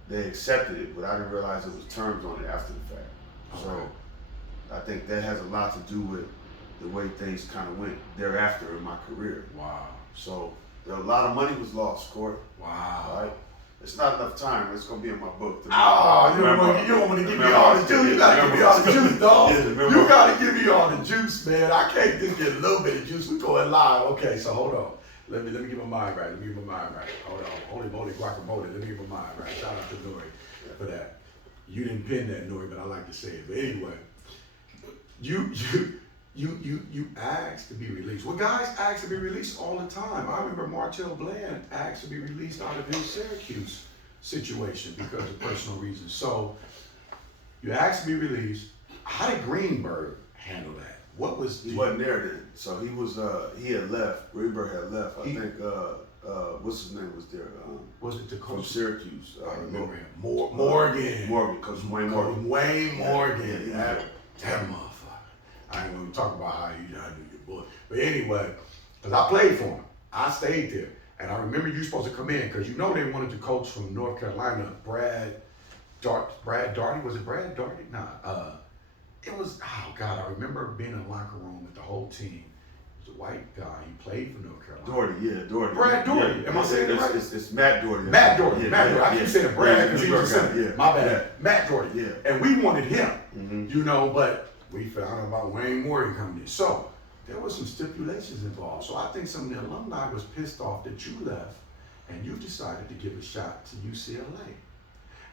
they accepted it, but I didn't realize there was terms on it after the fact. So I think that has a lot to do with the way things kind of went thereafter in my career. Wow. So a lot of money was lost, Corey. Wow. Right? It's not enough time. It's gonna be in my book. Oh, you don't want to give me all the juice. You gotta give me all the juice, dog. You gotta give me all the juice, man. I can't just get a little bit of juice. We going live. Okay, so hold on. Let me get my mind right. Hold on. Holy moly, guacamole. Let me get my mind right. Shout out to Nori for that. You didn't pin that, Nori, but I like to say it. But anyway, you asked to be released. Well, guys ask to be released all the time. I remember Martell Bland asked to be released out of his Syracuse situation because of personal reasons. So you asked to be released. How did Greenberg handle that? What was he wasn't there then. So he was he had left. Greenberg had left. I think what's his name was there? Was it the coach from Syracuse? I remember him. Morgan. Coach Wayne Morgan. Wayne Morgan. That motherfucker. I ain't gonna talk about how you knew your boy. But anyway, because I played for him. I stayed there. And I remember you supposed to come in because you know they wanted to coach from North Carolina, Brad Darty. Was it Brad Darty? Nah. It was, oh God, I remember being in the locker room with the whole team. He was a white guy. He played for North Carolina. Doherty. Brad Doherty. Yeah. Am I saying it right? It's Matt Doherty. Matt Doherty. I keep saying Brad because he was a center. My bad. Matt Doherty. Yeah. And we wanted him, you know, but we found out about Wayne Morgan coming in. So there was some stipulations involved. So I think some of the alumni was pissed off that you left and you decided to give a shot to UCLA.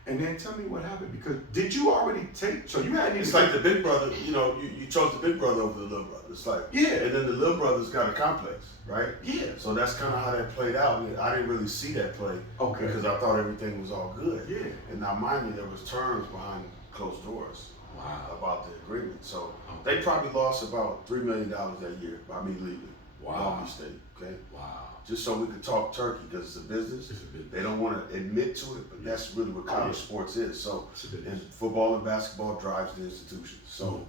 And then tell me what happened, because did you already take, so you hadn't even. It's like the big brother, you know, you chose the big brother over the little brother. It's like, yeah. And then the little brother's got a complex, right? Yeah. So that's kind of how that played out. I mean, I didn't really see that play. Okay. Because I thought everything was all good. Yeah. And now, mind me, there was terms behind closed doors. Wow. About the agreement. So they probably lost about $3 million that year by me leaving Long Beach State, okay? Wow. Just so we could talk turkey, because it's a business. They don't want to admit to it, but that's really what college sports is. So, and football and basketball drives the institution. So,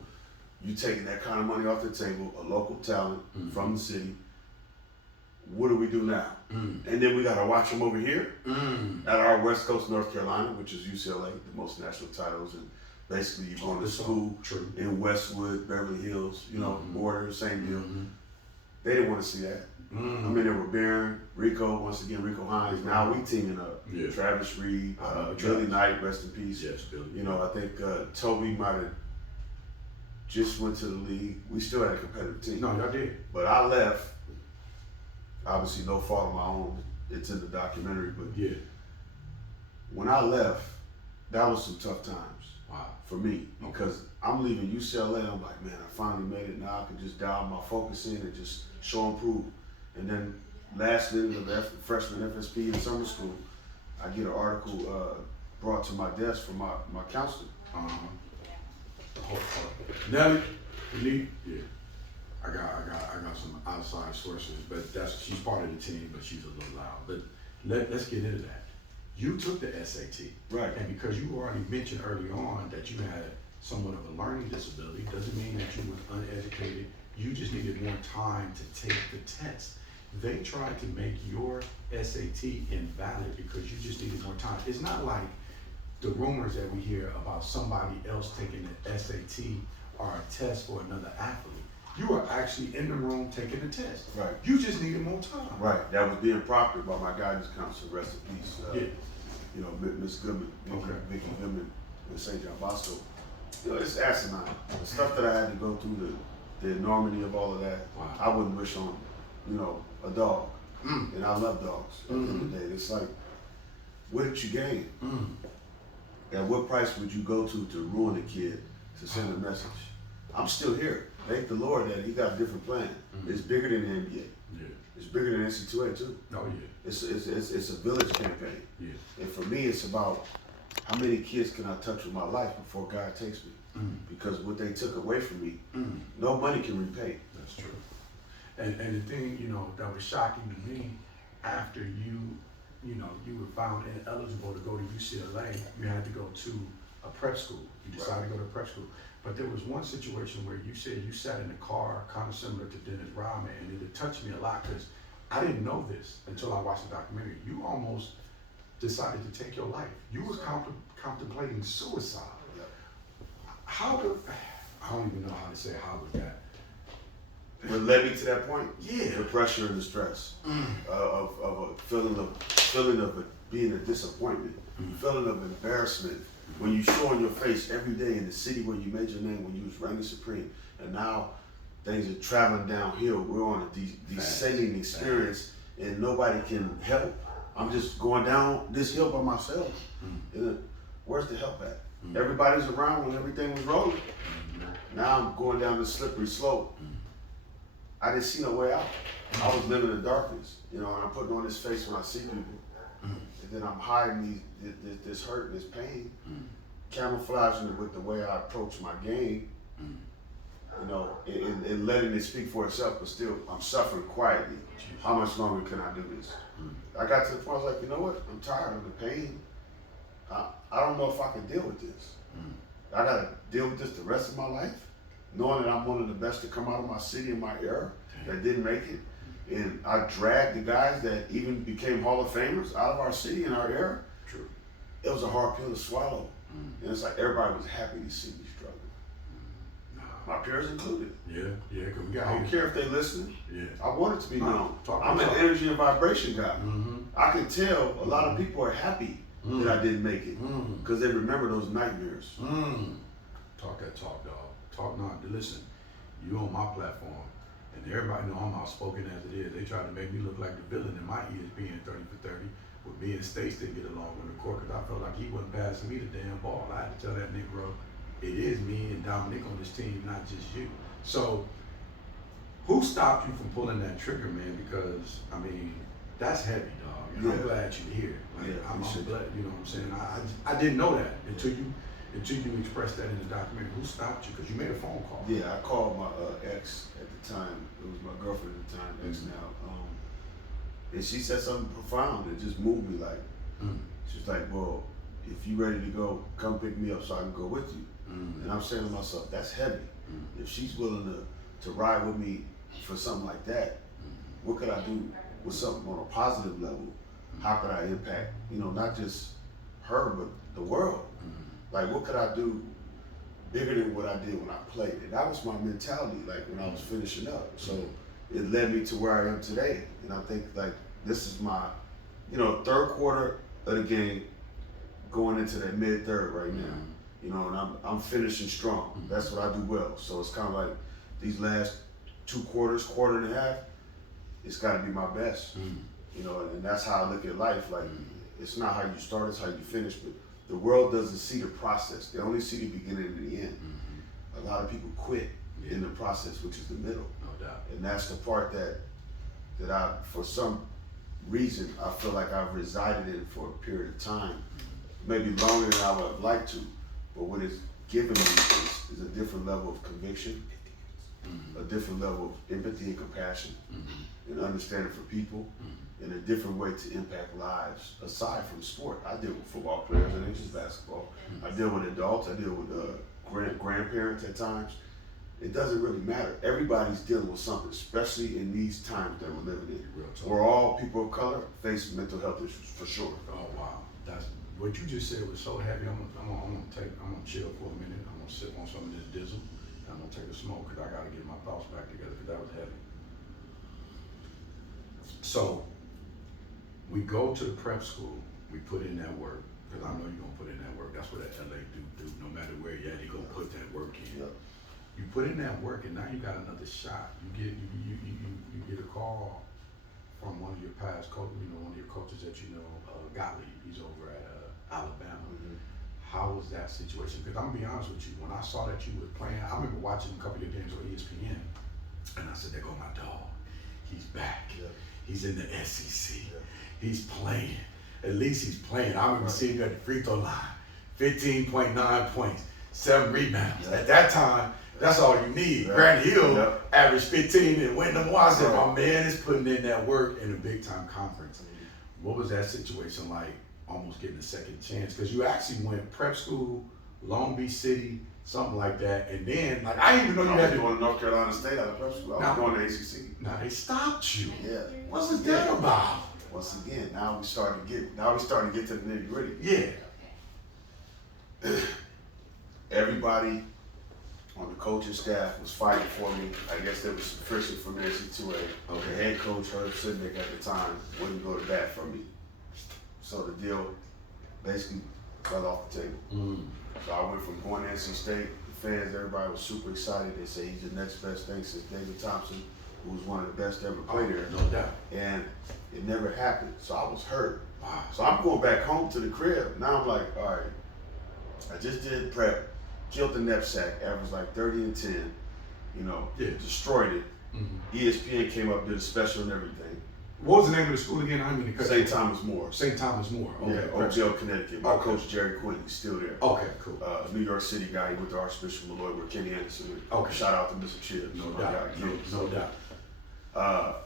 you taking that kind of money off the table, a local talent from the city. What do we do now? And then we got to watch them over here at our West Coast, North Carolina, which is UCLA, the most national titles, and basically you're going to school in Westwood, Beverly Hills, you know, border, same deal. They didn't want to see that. I mean, there were Barron, Rico, once again, Rico Hines. Now we teaming up. Yeah. Travis Reed, Billy Knight, rest in peace. Yes, Billy. You know, I think Toby might have just went to the league. We still had a competitive team. No, y'all did. But I left. Obviously, no fault of my own. It's in the documentary. But yeah, when I left, that was some tough times. Wow. For me, because I'm leaving UCLA. I'm like, man, I finally made it. Now I can just dial my focus in and just show and prove. And then last minute of the freshman FSP in summer school, I get an article brought to my desk from my counselor. Nelly, yeah. I got some outside sources, but she's part of the team, but she's a little loud. But let's get into that. You took the SAT. Right. And because you already mentioned early on that you had somewhat of a learning disability, doesn't mean that you were uneducated. You just needed more time to take the test. They tried to make your SAT invalid because you just needed more time. It's not like the rumors that we hear about somebody else taking the SAT or a test for another athlete. You were actually in the room taking the test. Right. You just needed more time. Right. That was being proctored by my guidance counselor, rest in peace. You know, Miss Goodman, Vicky Goodman in St. John Bosco. You know, it's asinine. The stuff that I had to go through the enormity of all of that, Wow. I wouldn't wish on, you know, a dog. And I love dogs. At the end of the day, it's like, what did you gain? At what price would you go to ruin a kid to send a message? I'm still here. Thank the Lord that He got a different plan. It's bigger than the NBA. Yeah. It's bigger than NCAA too. Oh yeah. It's a village campaign. Yeah. And for me, it's about how many kids can I touch with my life before God takes me? Because what they took away from me, no money can repay. That's true. And the thing, you know, that was shocking to me, after you were found ineligible to go to UCLA, you had to go to a prep school. You decided to go to prep school. But there was one situation where you said you sat in a car, kind of similar to Dennis Rodman, and it touched me a lot because I didn't know this until I watched the documentary. You almost decided to take your life. You were contemplating suicide. I don't even know how to say how was that. What led me to that point? Yeah. The pressure and the stress of a feeling of it being a disappointment, feeling of embarrassment when you show on your face every day in the city where you made your name when you was reigning supreme, and now things are traveling downhill. We're on a descending experience, and nobody can help. I'm just going down this hill by myself. Where's the help at? Everybody's around when everything was rolling. Now I'm going down this slippery slope. I didn't see no way out. I was living in darkness, you know, and I'm putting on this face when I see people. And then I'm hiding this hurt and this pain, camouflaging it with the way I approach my game, you know, and letting it speak for itself, but still, I'm suffering quietly. How much longer can I do this? I got to the point, I was like, you know what? I'm tired of the pain. I don't know if I can deal with this. I gotta deal with this the rest of my life, knowing that I'm one of the best to come out of my city in my era that didn't make it. And I dragged the guys that even became Hall of Famers out of our city in our era. True. It was a hard pill to swallow. And it's like everybody was happy to see me struggle. My peers included. Yeah, cause we got. I don't care if they listen. Yeah. I want it to be known. Talk. I'm an energy and vibration guy. I can tell a lot of people are happy that I didn't make it because they remember those nightmares. Talk that talk, dog. Talk not. Listen, you on my platform, and everybody know I'm outspoken as it is. They try to make me look like the villain in my ears, being 30 for 30. With me and Stace didn't get along on the court because I felt like he wasn't passing me the damn ball. I had to tell that Negro, it is me and Dominic on this team, not just you. So, who stopped you from pulling that trigger, man? Because, I mean, that's heavy, dog. And I'm glad you're here. Like, I'm glad, you know what I'm saying? I didn't know that until you expressed that in the documentary. Who stopped you? Because you made a phone call. Yeah, I called my ex at the time. It was my girlfriend at the time, ex now. And she said something profound that just moved me. Like, she's like, well, if you ready to go, come pick me up so I can go with you. And I'm saying to myself, that's heavy. If she's willing to ride with me for something like that, what could I do with something on a positive level? How could I impact, you know, not just her, but the world? Like, what could I do bigger than what I did when I played? And that was my mentality, like, when I was finishing up. So it led me to where I am today. And I think, like, this is my, you know, third quarter of the game, going into that mid-third right now. You know, and I'm finishing strong. That's what I do well. So it's kind of like these last 2 quarters, quarter and a half, it's got to be my best. You know, and that's how I look at life. Like, it's not how you start, it's how you finish. But the world doesn't see the process. They only see the beginning and the end. A lot of people quit in the process, which is the middle. No doubt. And that's the part that I, for some reason, I feel like I've resided in for a period of time, maybe longer than I would have liked to. But what it's given me is a different level of conviction, a different level of empathy and compassion, and understanding for people, and a different way to impact lives aside from sport. I deal with football players, and it's just basketball. I deal with adults, I deal with grandparents at times. It doesn't really matter. Everybody's dealing with something, especially in these times that we're living in. Where all people of color face mental health issues, for sure. Oh wow, that's what you just said was so heavy. I'm gonna chill for a minute. I'm gonna sip on some of this dizzle. I'm gonna take a smoke because I gotta get my thoughts back together because that was heavy. So we go to the prep school. We put in that work because I know you're gonna put in that work. That's what that LA do. No matter where you're at, you're gonna put that work in. You put in that work, and now you got another shot. You get a call from one of your past coaches, one of your coaches that Gottlieb. He's over at Alabama. Mm-hmm. How was that situation? Because I'm gonna be honest with you, when I saw that you were playing, I remember watching a couple of your games on ESPN, and I said, "There go my dog. He's back. Yeah. He's in the SEC. Yeah. He's playing. At least he's playing." I remember seeing you at the free throw line, 15.9 points, 7 rebounds. Yeah. At that time, that's all you need. Yeah. Grant Hill Yeah. averaged 15 and win them. I said, Right. my man is putting in that work in a big time conference. What was that situation like, almost getting a second chance? Because you actually went prep school, Long Beach City, something like that, and then, like, I didn't even know you I had was to. going to North Carolina State out of prep school. I was going to ACC. Now they stopped you. Yeah. What was that about? Once again, now we starting to get to the nitty gritty. Yeah. Everybody on the coaching staff was fighting for me. I guess there was some friction from NCAA. Okay. The head coach, Herb Sidnick at the time, wouldn't go to bat for me. So the deal basically fell off the table. Mm. So I went from going to NC State, the fans, everybody was super excited. They say he's the next best thing since David Thompson, who was one of the best to ever play there. No doubt. And it never happened. So I was hurt. Wow. So I'm going back home to the crib. Now I'm like, all right, I just did prep, killed the knapsack, averaged like 30 and 10, destroyed it. Mm-hmm. ESPN came up, did a special and everything. What was the name of the school again? I'm in the St. Thomas More. St. Thomas More. Okay. Yeah, Oakdale, Connecticut. My coach Jerry Quinn, he's still there. Okay, cool. New York City guy. He went to Archbishop Malloy with Kenny Anderson. Okay. Shout out to Mr. Chips. No doubt. No doubt.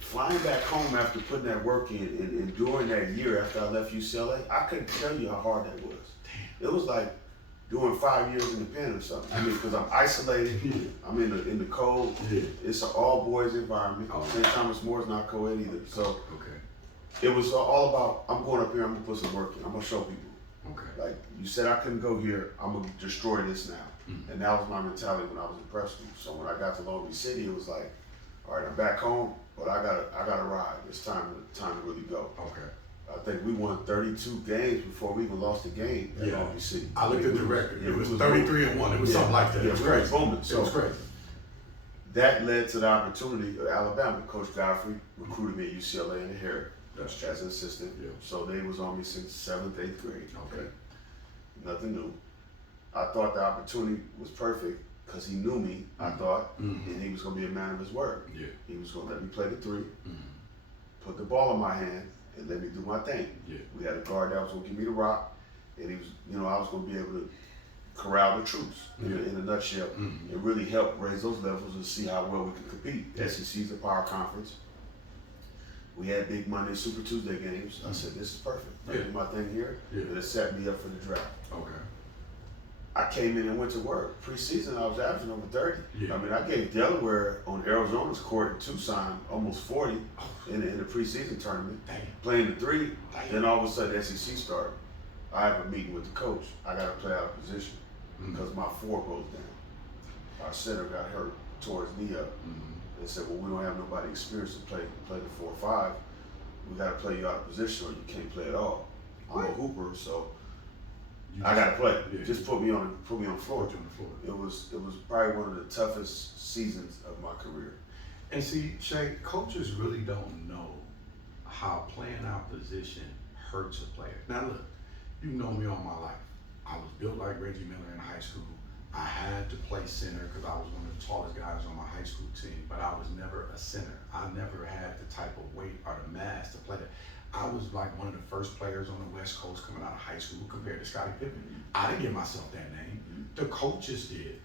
Flying back home after putting that work in and during that year after I left UCLA, I couldn't tell you how hard that was. Damn. It was like doing 5 years in the pen or something. I mean, because I'm isolated. Yeah. I'm in the cold. Yeah. It's an all boys environment. Oh. St. Thomas More is not co-ed either. So Okay. it was all about, I'm going up here, I'm gonna put some work in. I'm gonna show people. Okay. Like you said, I couldn't go here. I'm gonna destroy this now. Mm-hmm. And that was my mentality when I was in prep school. So when I got to Long Beach City, it was like, all right, I'm back home, but I gotta ride. It's time to really go. Okay. I think we won 32 games before we even lost a game at Long Beach City. I looked at the record. Yeah, It was 33-1. It was something like that. Yeah, It was crazy. booming. It was crazy. That led to the opportunity of Alabama. Coach Godfrey recruited me at UCLA in the Herrick as an assistant. Yeah. So they was on me since 7th, 8th grade. Okay. Nothing new. I thought the opportunity was perfect because he knew me, I thought, and he was going to be a man of his word. Yeah. He was going to let me play the 3, put the ball in my hand, and let me do my thing. Yeah. We had a guard that was going to give me the rock, and he was, I was going to be able to corral the troops in a nutshell, and really help raise those levels and see how well we could compete. SEC's a power conference. We had big Monday Super Tuesday games. I said, this is perfect. I do my thing here, and it set me up for the draft. Okay. I came in and went to work. Preseason, I was averaging over 30. Yeah. I mean, I gave Delaware on Arizona's court in Tucson almost 40 in the preseason tournament, playing the 3. Then all of a sudden, SEC started. I have a meeting with the coach. I got to play out of position because my 4 goes down. Our center got hurt, tore his knee up. They said, well, we don't have nobody experienced to play the 4-5. We got to play you out of position or you can't play at all. I'm a hooper, so I got to play. Yeah. Just put me on the floor. It was probably one of the toughest seasons of my career. And see, Schea, coaches really don't know how playing out position hurts a player. Now look, you know me all my life. I was built like Reggie Miller in high school. I had to play center because I was one of the tallest guys on my high school team, but I was never a center. I never had the type of weight or the mass to play that. I was like one of the first players on the West Coast coming out of high school compared to Scottie Pippen. I didn't give myself that name. The coaches did.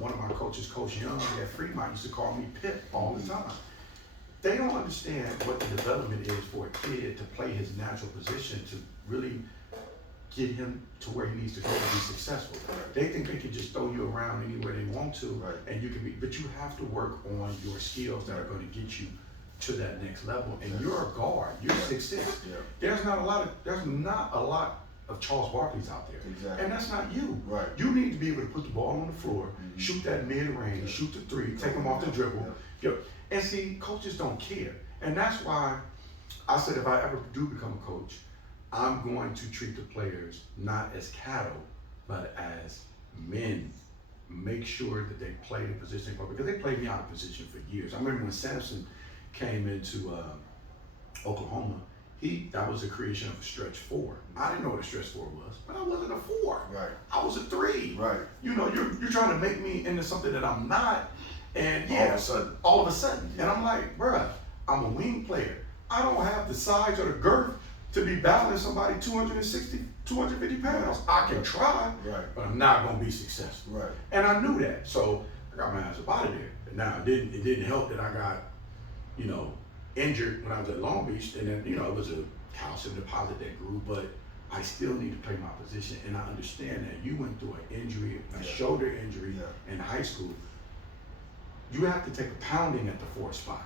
One of my coaches, Coach Young at Fremont, used to call me Pip all the time. They don't understand what the development is for a kid to play his natural position to really get him to where he needs to go to be successful. They think they can just throw you around anywhere they want to, and you can be, but you have to work on your skills that are going to get you to that next level. And you're a guard. You're 6'6". There's not a lot of Charles Barkley's out there. Exactly. And that's not you. Right. You need to be able to put the ball on the floor, shoot that mid-range, shoot the 3, take them off the dribble. And see, coaches don't care. And that's why I said if I ever do become a coach, I'm going to treat the players not as cattle, but as men make sure that they play the position because they played me out of position for years. I remember when Sampson came into Oklahoma, that was a creation of a stretch four. I didn't know what a stretch four was, but I wasn't a four. Right. I was a three. Right. You know, you're trying to make me into something that I'm not, and all of a sudden, and I'm like, bruh, I'm a wing player. I don't have the size or the girth to be battling somebody 260, 250 pounds. I can try, but I'm not gonna be successful. Right. And I knew that, so I got my ass up out of there. Now it didn't help that I got, you know, injured when I was at Long Beach, and then, you know, it was a calcium deposit that grew, but I still need to play my position, and I understand that you went through an injury, a shoulder injury in high school. You have to take a pounding at the four spot.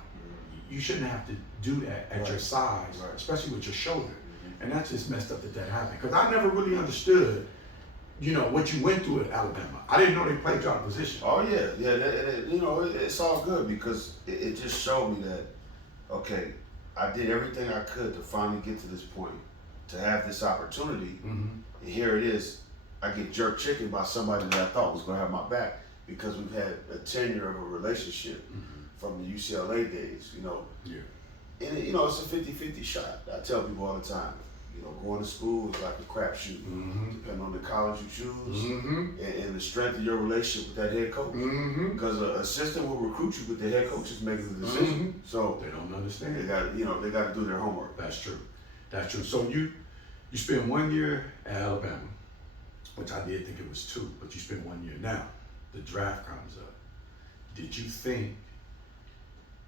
You shouldn't have to do that at your size, especially with your shoulder. And that's just messed up that happened. Because I never really understood, you know, what you went through at Alabama. I didn't know they played you out of position. Oh yeah, you know, it's all good because it just showed me that, okay, I did everything I could to finally get to this point, to have this opportunity, and here it is. I get jerk chicken by somebody that I thought was gonna have my back because we've had a tenure of a relationship from the UCLA days, you know. And it, you know, it's a 50-50 shot. I tell people all the time, you know, going to school is like a crapshoot, depending on the college you choose and the strength of your relationship with that head coach. Because an assistant will recruit you, but the head coach is making the decision. So they don't understand. They got, you know, they got to do their homework. That's true. That's true. So you spent 1 year at Alabama, which I did think it was 2, but you spent 1 year. Now the draft comes up. Did you think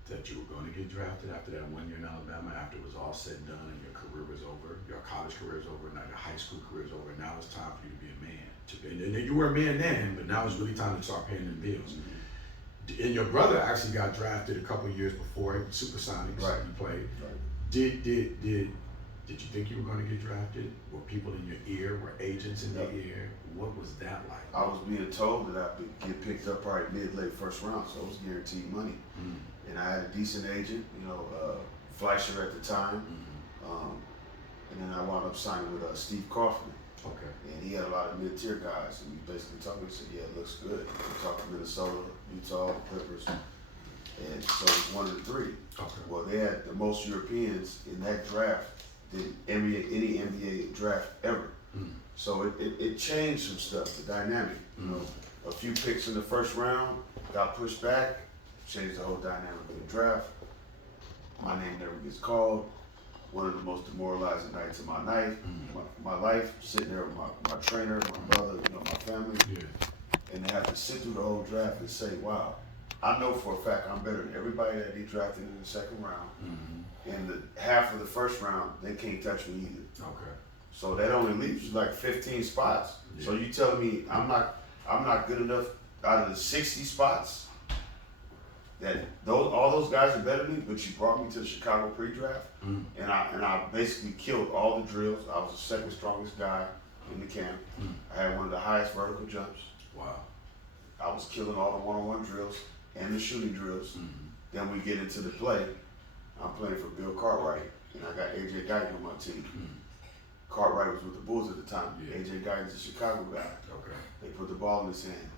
that you were going to get drafted after that 1 year in Alabama, after it was all said and done and your career was over, your college career is over, now your high school career is over, and now it's time for you to be a man. And you were a man then, but now it's really time to start paying them bills. And your brother actually got drafted a couple of years before, Supersonics, he played. Did you think you were going to get drafted? Were people in your ear? Were agents in your ear? What was that like? I was being told that I would get picked up probably mid-late first round, so it was guaranteed money. And I had a decent agent, you know, Fleischer at the time. And then I wound up signing with Steve Kaufman. Okay. And he had a lot of mid-tier guys, and he basically told me, he said, yeah, it looks good. We talked to Minnesota, Utah, the Clippers, and so it was 1 of the 3. Okay. Well, they had the most Europeans in that draft than any NBA draft ever. So it changed some stuff, the dynamic. You know, a few picks in the first round got pushed back, changed the whole dynamic of the draft. My name never gets called. One of the most demoralizing nights of my life, sitting there with my trainer, my brother, you know, my family, and they have to sit through the whole draft and say, wow, I know for a fact I'm better than everybody that he drafted in the second round. And the half of the first round, they can't touch me either. Okay. So that only leaves you like 15 spots. So you telling me I'm not good enough out of the 60 spots that all those guys are better than me, but you brought me to the Chicago pre-draft, and I basically killed all the drills. I was the second strongest guy in the camp. I had one of the highest vertical jumps. Wow. I was killing all the one-on-one drills and the shooting drills. Then we get into the play. I'm playing for Bill Cartwright, and I got AJ Guyton on my team. Cartwright was with the Bulls at the time. AJ Guyton's a Chicago guy. Okay. They put the ball in his hand.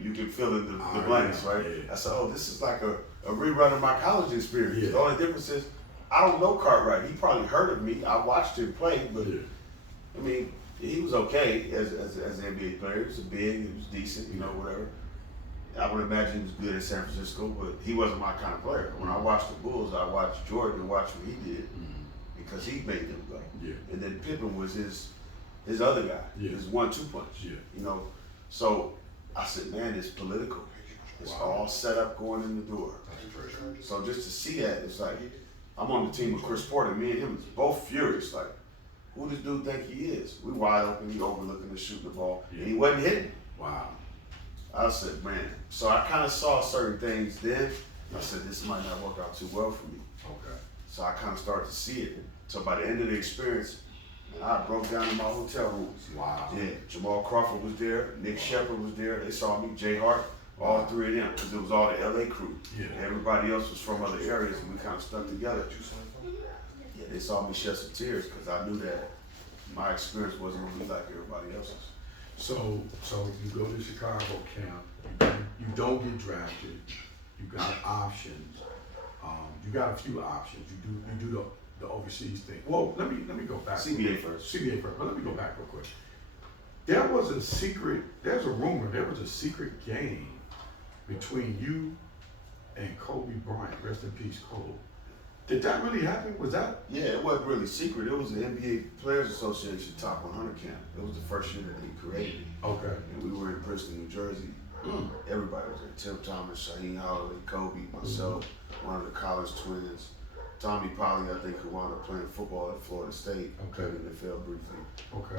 You can fill in the blanks, right? I said, oh, this is like a rerun of my college experience. The only difference is I don't know Cartwright. He probably heard of me. I watched him play, but I mean, he was okay as an NBA player. He was big, he was decent, you know, whatever. I would imagine he was good at San Francisco, but he wasn't my kind of player. When I watched the Bulls, I watched Jordan and watched what he did because he made them go. And then Pippen was his other guy, his 1-2 punch. You know, so I said, man, it's political. It's all set up going in the door. So just to see that, it's like, I'm on the team with Chris Porter. Me and him is both furious. Like, who does dude think he is? We wide open, he overlooking and shooting the ball, and he wasn't hitting. Wow. I said, man. So I kind of saw certain things then. I said, this might not work out too well for me. Okay. So I kind of started to see it. So by the end of the experience, and I broke down in my hotel room. Wow. Yeah, Jamal Crawford was there, Nick Shepard was there. They saw me, Jay Hart, all 3 of them, because it was all the LA crew. Everybody else was from other areas, and we kind of stuck together. Yeah, they saw me shed some tears because I knew that my experience wasn't going to be like everybody else's. So you go to Chicago camp, you don't get drafted, you got options, you got a few options. You do the overseas thing. Well, let me go back. CBA first. CBA first, but let me go back real quick. There's a rumor, there was a secret game between you and Kobe Bryant, rest in peace, Kobe. Did that really happen? Was that? Yeah, it wasn't really secret. It was the NBA Players Association Top 100 camp. It was the first year that they created it. Okay. And we were in Princeton, New Jersey. Everybody was there. Tim Thomas, Shea Holiday, Kobe, myself, one of the college twins. Tommy Polly, I think, who wound up playing football at Florida State. Okay. In the NFL briefly. Okay.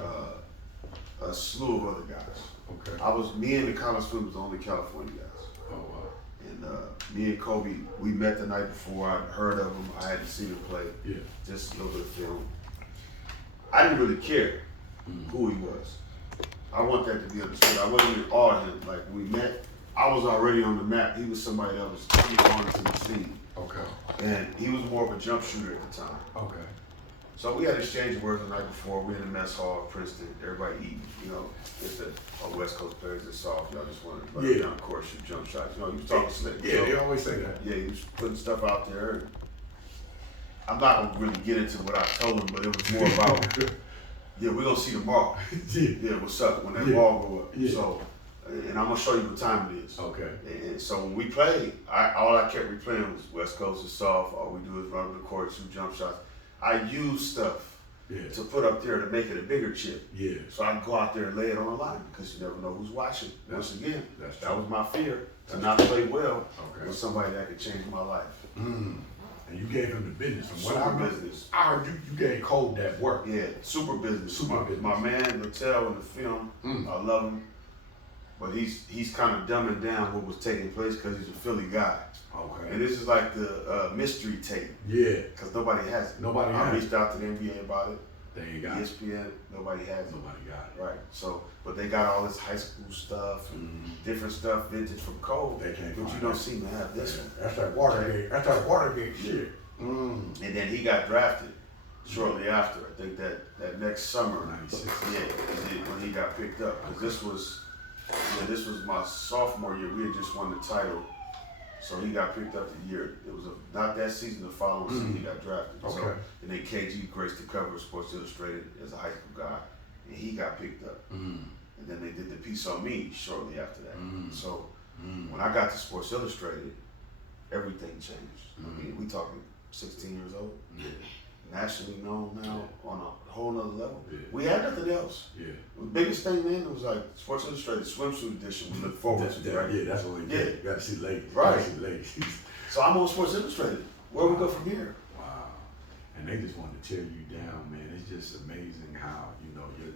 A slew of other guys. Okay. Me and the college twins was the only California guys. Oh wow. And me and Kobe, we met the night before. I'd heard of him. I hadn't seen him play. Yeah. Just a little bit of film. I didn't really care who he was. I want that to be understood. I wasn't in awe of him. Like when we met, I was already on the map. He was somebody that was coming onto the scene. Okay. And he was more of a jump shooter at the time. Okay. So we had exchanged words the night before. We in the mess hall at Princeton. Everybody eating. It's the West Coast players that soft. Y'all just want to run down the court, shoot jump shots. He was talking slick. Yeah, they always say that. Yeah, he was putting stuff out there. I'm not gonna really get into what I told him, but it was more about, we're gonna see tomorrow. Yeah, what's up when that ball go up. Yeah. So, and I'm gonna show you what time it is. Okay. And so when we played, all I kept replaying was West Coast is soft. All we do is run the court, shoot jump shots. I use stuff to put up there to make it a bigger chip. Yeah. So I can go out there and lay it on the line because you never know who's watching. Once again, that was my fear, to not play well with somebody that could change my life. And you gave him the business. From what I Super remember, business. I heard you gave Cole that work. Yeah, super business. Super business. My man Littell in the film, I love him, but he's kind of dumbing down what was taking place because he's a Philly guy. Okay. And this is like the mystery tape. Yeah. Because nobody has it. Nobody I has reached out to the NBA about it. They ain't got it. ESPN, nobody has it. Nobody got it. Right. So, but they got all this high school stuff and different stuff, vintage from Cole. They can't but find you don't it. seem to have this one. That's that Watergate. That's that Watergate shit. And then he got drafted shortly after. I think that next summer. 96. Yeah, when he got picked up. Because this was my sophomore year. We had just won the title. So he got picked up the year. It was not that season, the following season he got drafted. Okay. So, and then KG graced the cover of Sports Illustrated as a high school guy. And he got picked up. And then they did the piece on me shortly after that. So when I got to Sports Illustrated, everything changed. I mean, we talking 16 years old. Yeah. Nationally known now on a whole nother level. Yeah. We had nothing else. Yeah. The biggest thing then was like Sports Illustrated swimsuit edition. We look forward to, right? Yeah, that's what we did. You gotta see ladies. Right. See ladies. So I'm on Sports Illustrated. Where we go from here? Wow. And they just want to tear you down, man. It's just amazing how,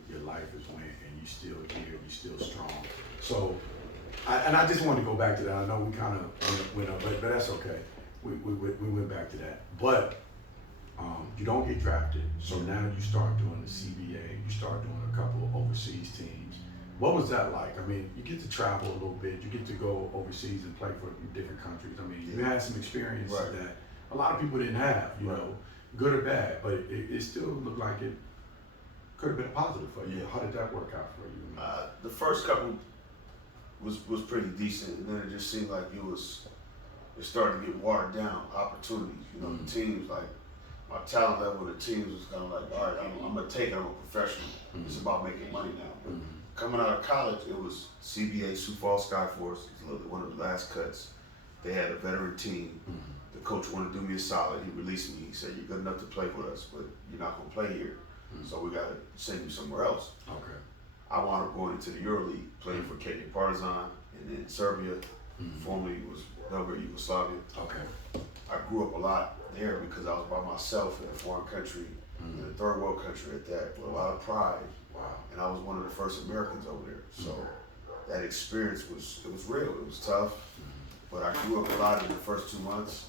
your life is went and you still here, you still strong. So, I just wanted to go back to that. I know we kind of went up, but that's okay. We went back to that. But you don't get drafted, so now you start doing the CBA, you start doing a couple of overseas teams. What was that like? I mean, you get to travel a little bit, you get to go overseas and play for different countries. I mean, you had some experience that a lot of people didn't have, good or bad, but it still looked like it could have been a positive for you. How did that work out for you? The first couple was pretty decent, and then it just seemed like it started to get watered down. Opportunities, the teams, like my talent level, the teams was kind of like, all right, I'm gonna take it. I'm a professional. It's about making money now. But coming out of college, it was CBA, Sioux Falls Skyforce, one of the last cuts. They had a veteran team. The coach wanted to do me a solid. He released me. He said, "You're good enough to play with us, but you're not gonna play here. So we gotta send you somewhere else." Okay. I wound up going into the EuroLeague, playing for Kenya Partizan, and then Serbia, formerly was Belgrade, Yugoslavia. Okay. I grew up a lot there because I was by myself in a foreign country, in a third world country at that, with a lot of pride. Wow. And I was one of the first Americans over there. So that experience was real. It was tough, but I grew up a lot in the first 2 months,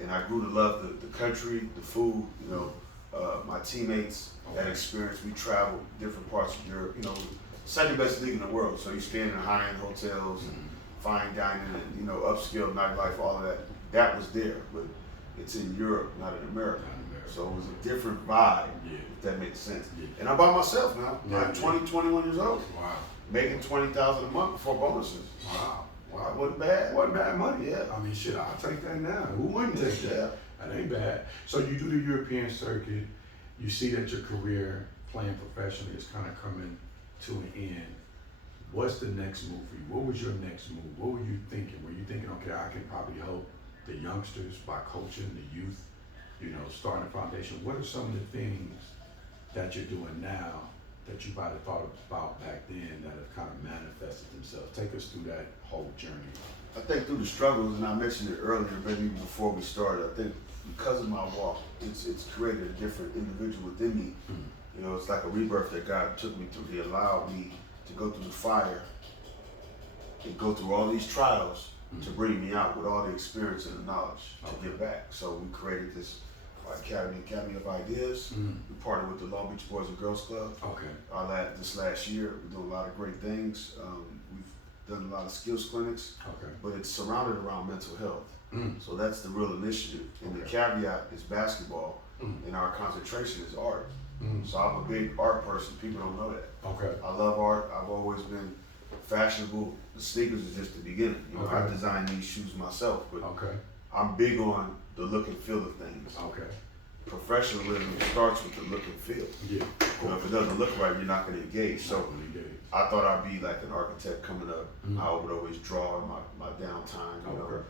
and I grew to love the country, the food, my teammates, that experience. We traveled different parts of Europe, second best league in the world. So you're staying in high-end hotels and fine dining and, upscale nightlife, all of that. That was there, but it's in Europe, not in America. So it was a different vibe, if that makes sense. And I'm by myself now. I'm 20, 21 years old. Wow. making $20,000 a month before bonuses. Wow. Wow, wasn't bad. Wasn't bad money. Yeah. I mean, shit, I'll take that now. Who wouldn't take that? Yeah. That ain't bad. So you do the European circuit. You see that your career playing professionally is kind of coming to an end. What's the next move for you? What was your next move? What were you thinking? Were you thinking, okay, I can probably help the youngsters by coaching the youth, you know, starting a foundation? What are some of the things that you're doing now that you might have thought about back then that have kind of manifested themselves? Take us through that whole journey. I think through the struggles, and I mentioned it earlier, maybe before we started, I think because of my walk, it's created a different individual within me. You know, it's like a rebirth that God took me through. He allowed me to go through the fire and go through all these trials to bring me out with all the experience and the knowledge to give back. So we created this Academy of Ideas. We partnered with the Long Beach Boys and Girls Club. This last year, we're doing a lot of great things. We've done a lot of skills clinics, but it's surrounded around mental health. So that's the real initiative. And the caveat is basketball, and our concentration is art. So I'm a big art person. People don't know that. I love art. I've always been fashionable. The sneakers is just the beginning. You know, I designed these shoes myself, but I'm big on the look and feel of things. Professionalism starts with the look and feel. You know, if it doesn't look right, you're not going to engage. So I thought I'd be like an architect coming up. I would always draw in my downtime. You know,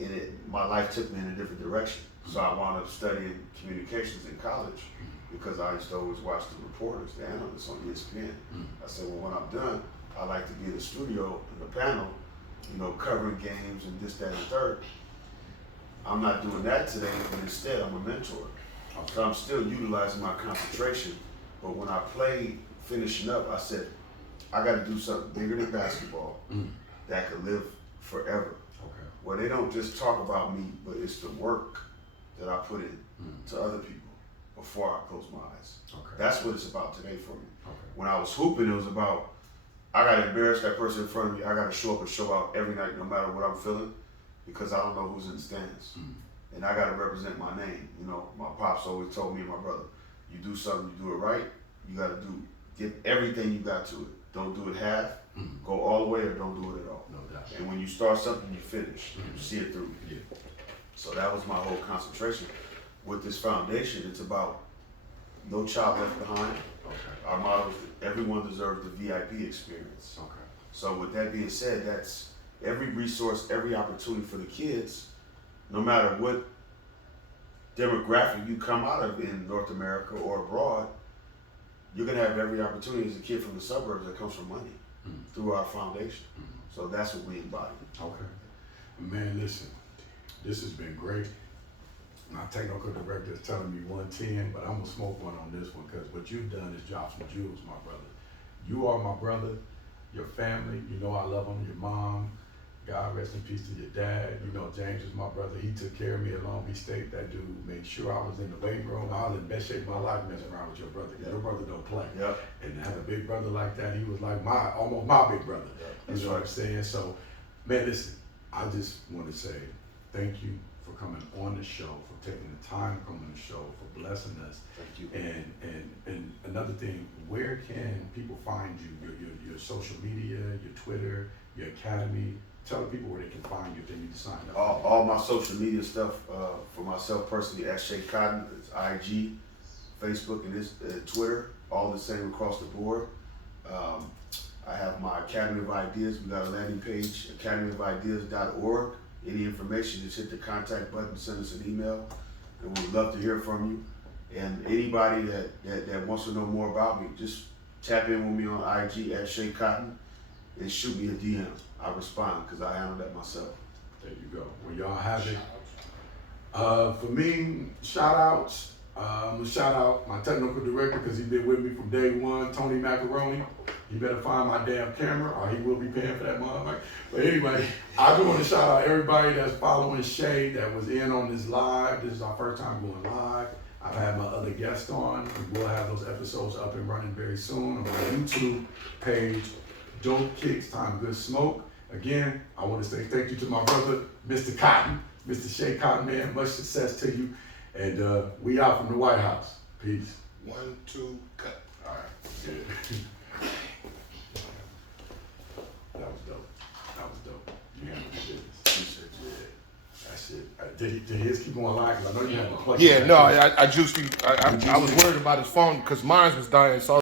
and my life took me in a different direction. So I wound up studying communications in college because I used to always watch the reporters, the analysts on ESPN. I said, well, when I'm done, I like to be in the studio, in the panel, you know, covering games and this, that, and third. I'm not doing that today, but instead I'm a mentor. So I'm still utilizing my concentration, but when I played finishing up, I said, I got to do something bigger than basketball that could live forever. Where they don't just talk about me, but it's the work that I put in to other people before I close my eyes. That's what it's about today for me. When I was hooping, it was about, I got to embarrass that person in front of me. I got to show up and show out every night, no matter what I'm feeling, because I don't know who's in the stands. And I got to represent my name. You know, my pops always told me and my brother, you do something, you do it right, you got to give everything you got to it. Don't do it half, go all the way, or don't do it at all. And when you start something, you finish. You see it through. So that was my whole concentration. With this foundation, it's about no child left behind. Our motto is that everyone deserves the VIP experience. So with that being said, that's every resource, every opportunity for the kids, no matter what demographic you come out of in North America or abroad, you're gonna have every opportunity as a kid from the suburbs that comes from money through our foundation. So that's what we embody. Man, listen, this has been great. My technical director is telling me 110, but I'm gonna smoke one on this one because what you've done is drop some jewels, my brother. You are my brother, your family, you know I love them, your mom, God rest in peace to your dad. You know, James is my brother. He took care of me at Long Beach State. That dude made sure I was in the weight room. I was in best shape of my life messing around with your brother. Your brother don't play. And to have a big brother like that, he was like almost my big brother. You know what I'm saying? So, man, listen, I just want to say thank you for coming on the show, for taking the time to come on the show, for blessing us. Thank you. And another thing, where can people find you? Your social media, your Twitter, your academy. Tell the people where they can find you if they need to sign up. All my social media stuff for myself personally at Schea Cotton. It's IG, Facebook, and Twitter. All the same across the board. I have my Academy of Ideas. We got a landing page, academyofideas.org. Any information, just hit the contact button, send us an email, and we'd love to hear from you. And anybody that wants to know more about me, just tap in with me on IG at Schea Cotton and shoot me a DM. I respond because I handle that myself. There you go. Well, y'all have it. For me, shout outs. I'm gonna shout out my technical director because he's been with me from day one, Tony Macaroni. He better find my damn camera or he will be paying for that motherfucker. But anyway, I do want to shout out everybody that's following Schea that was in on this live. This is our first time going live. I've had my other guests on. We will have those episodes up and running very soon on my YouTube page, Dope Kicks, Time Good Smoke. Again, I want to say thank you to my brother, Mr. Cotton, Mr. Schea Cotton, man. Much success to you. And we out from the White House. Peace. 1, 2, cut. All right. Yeah. Did his keep going live? Because I know you had to plug. Yeah, no, I juiced you. I was worried about his phone because mine was dying, so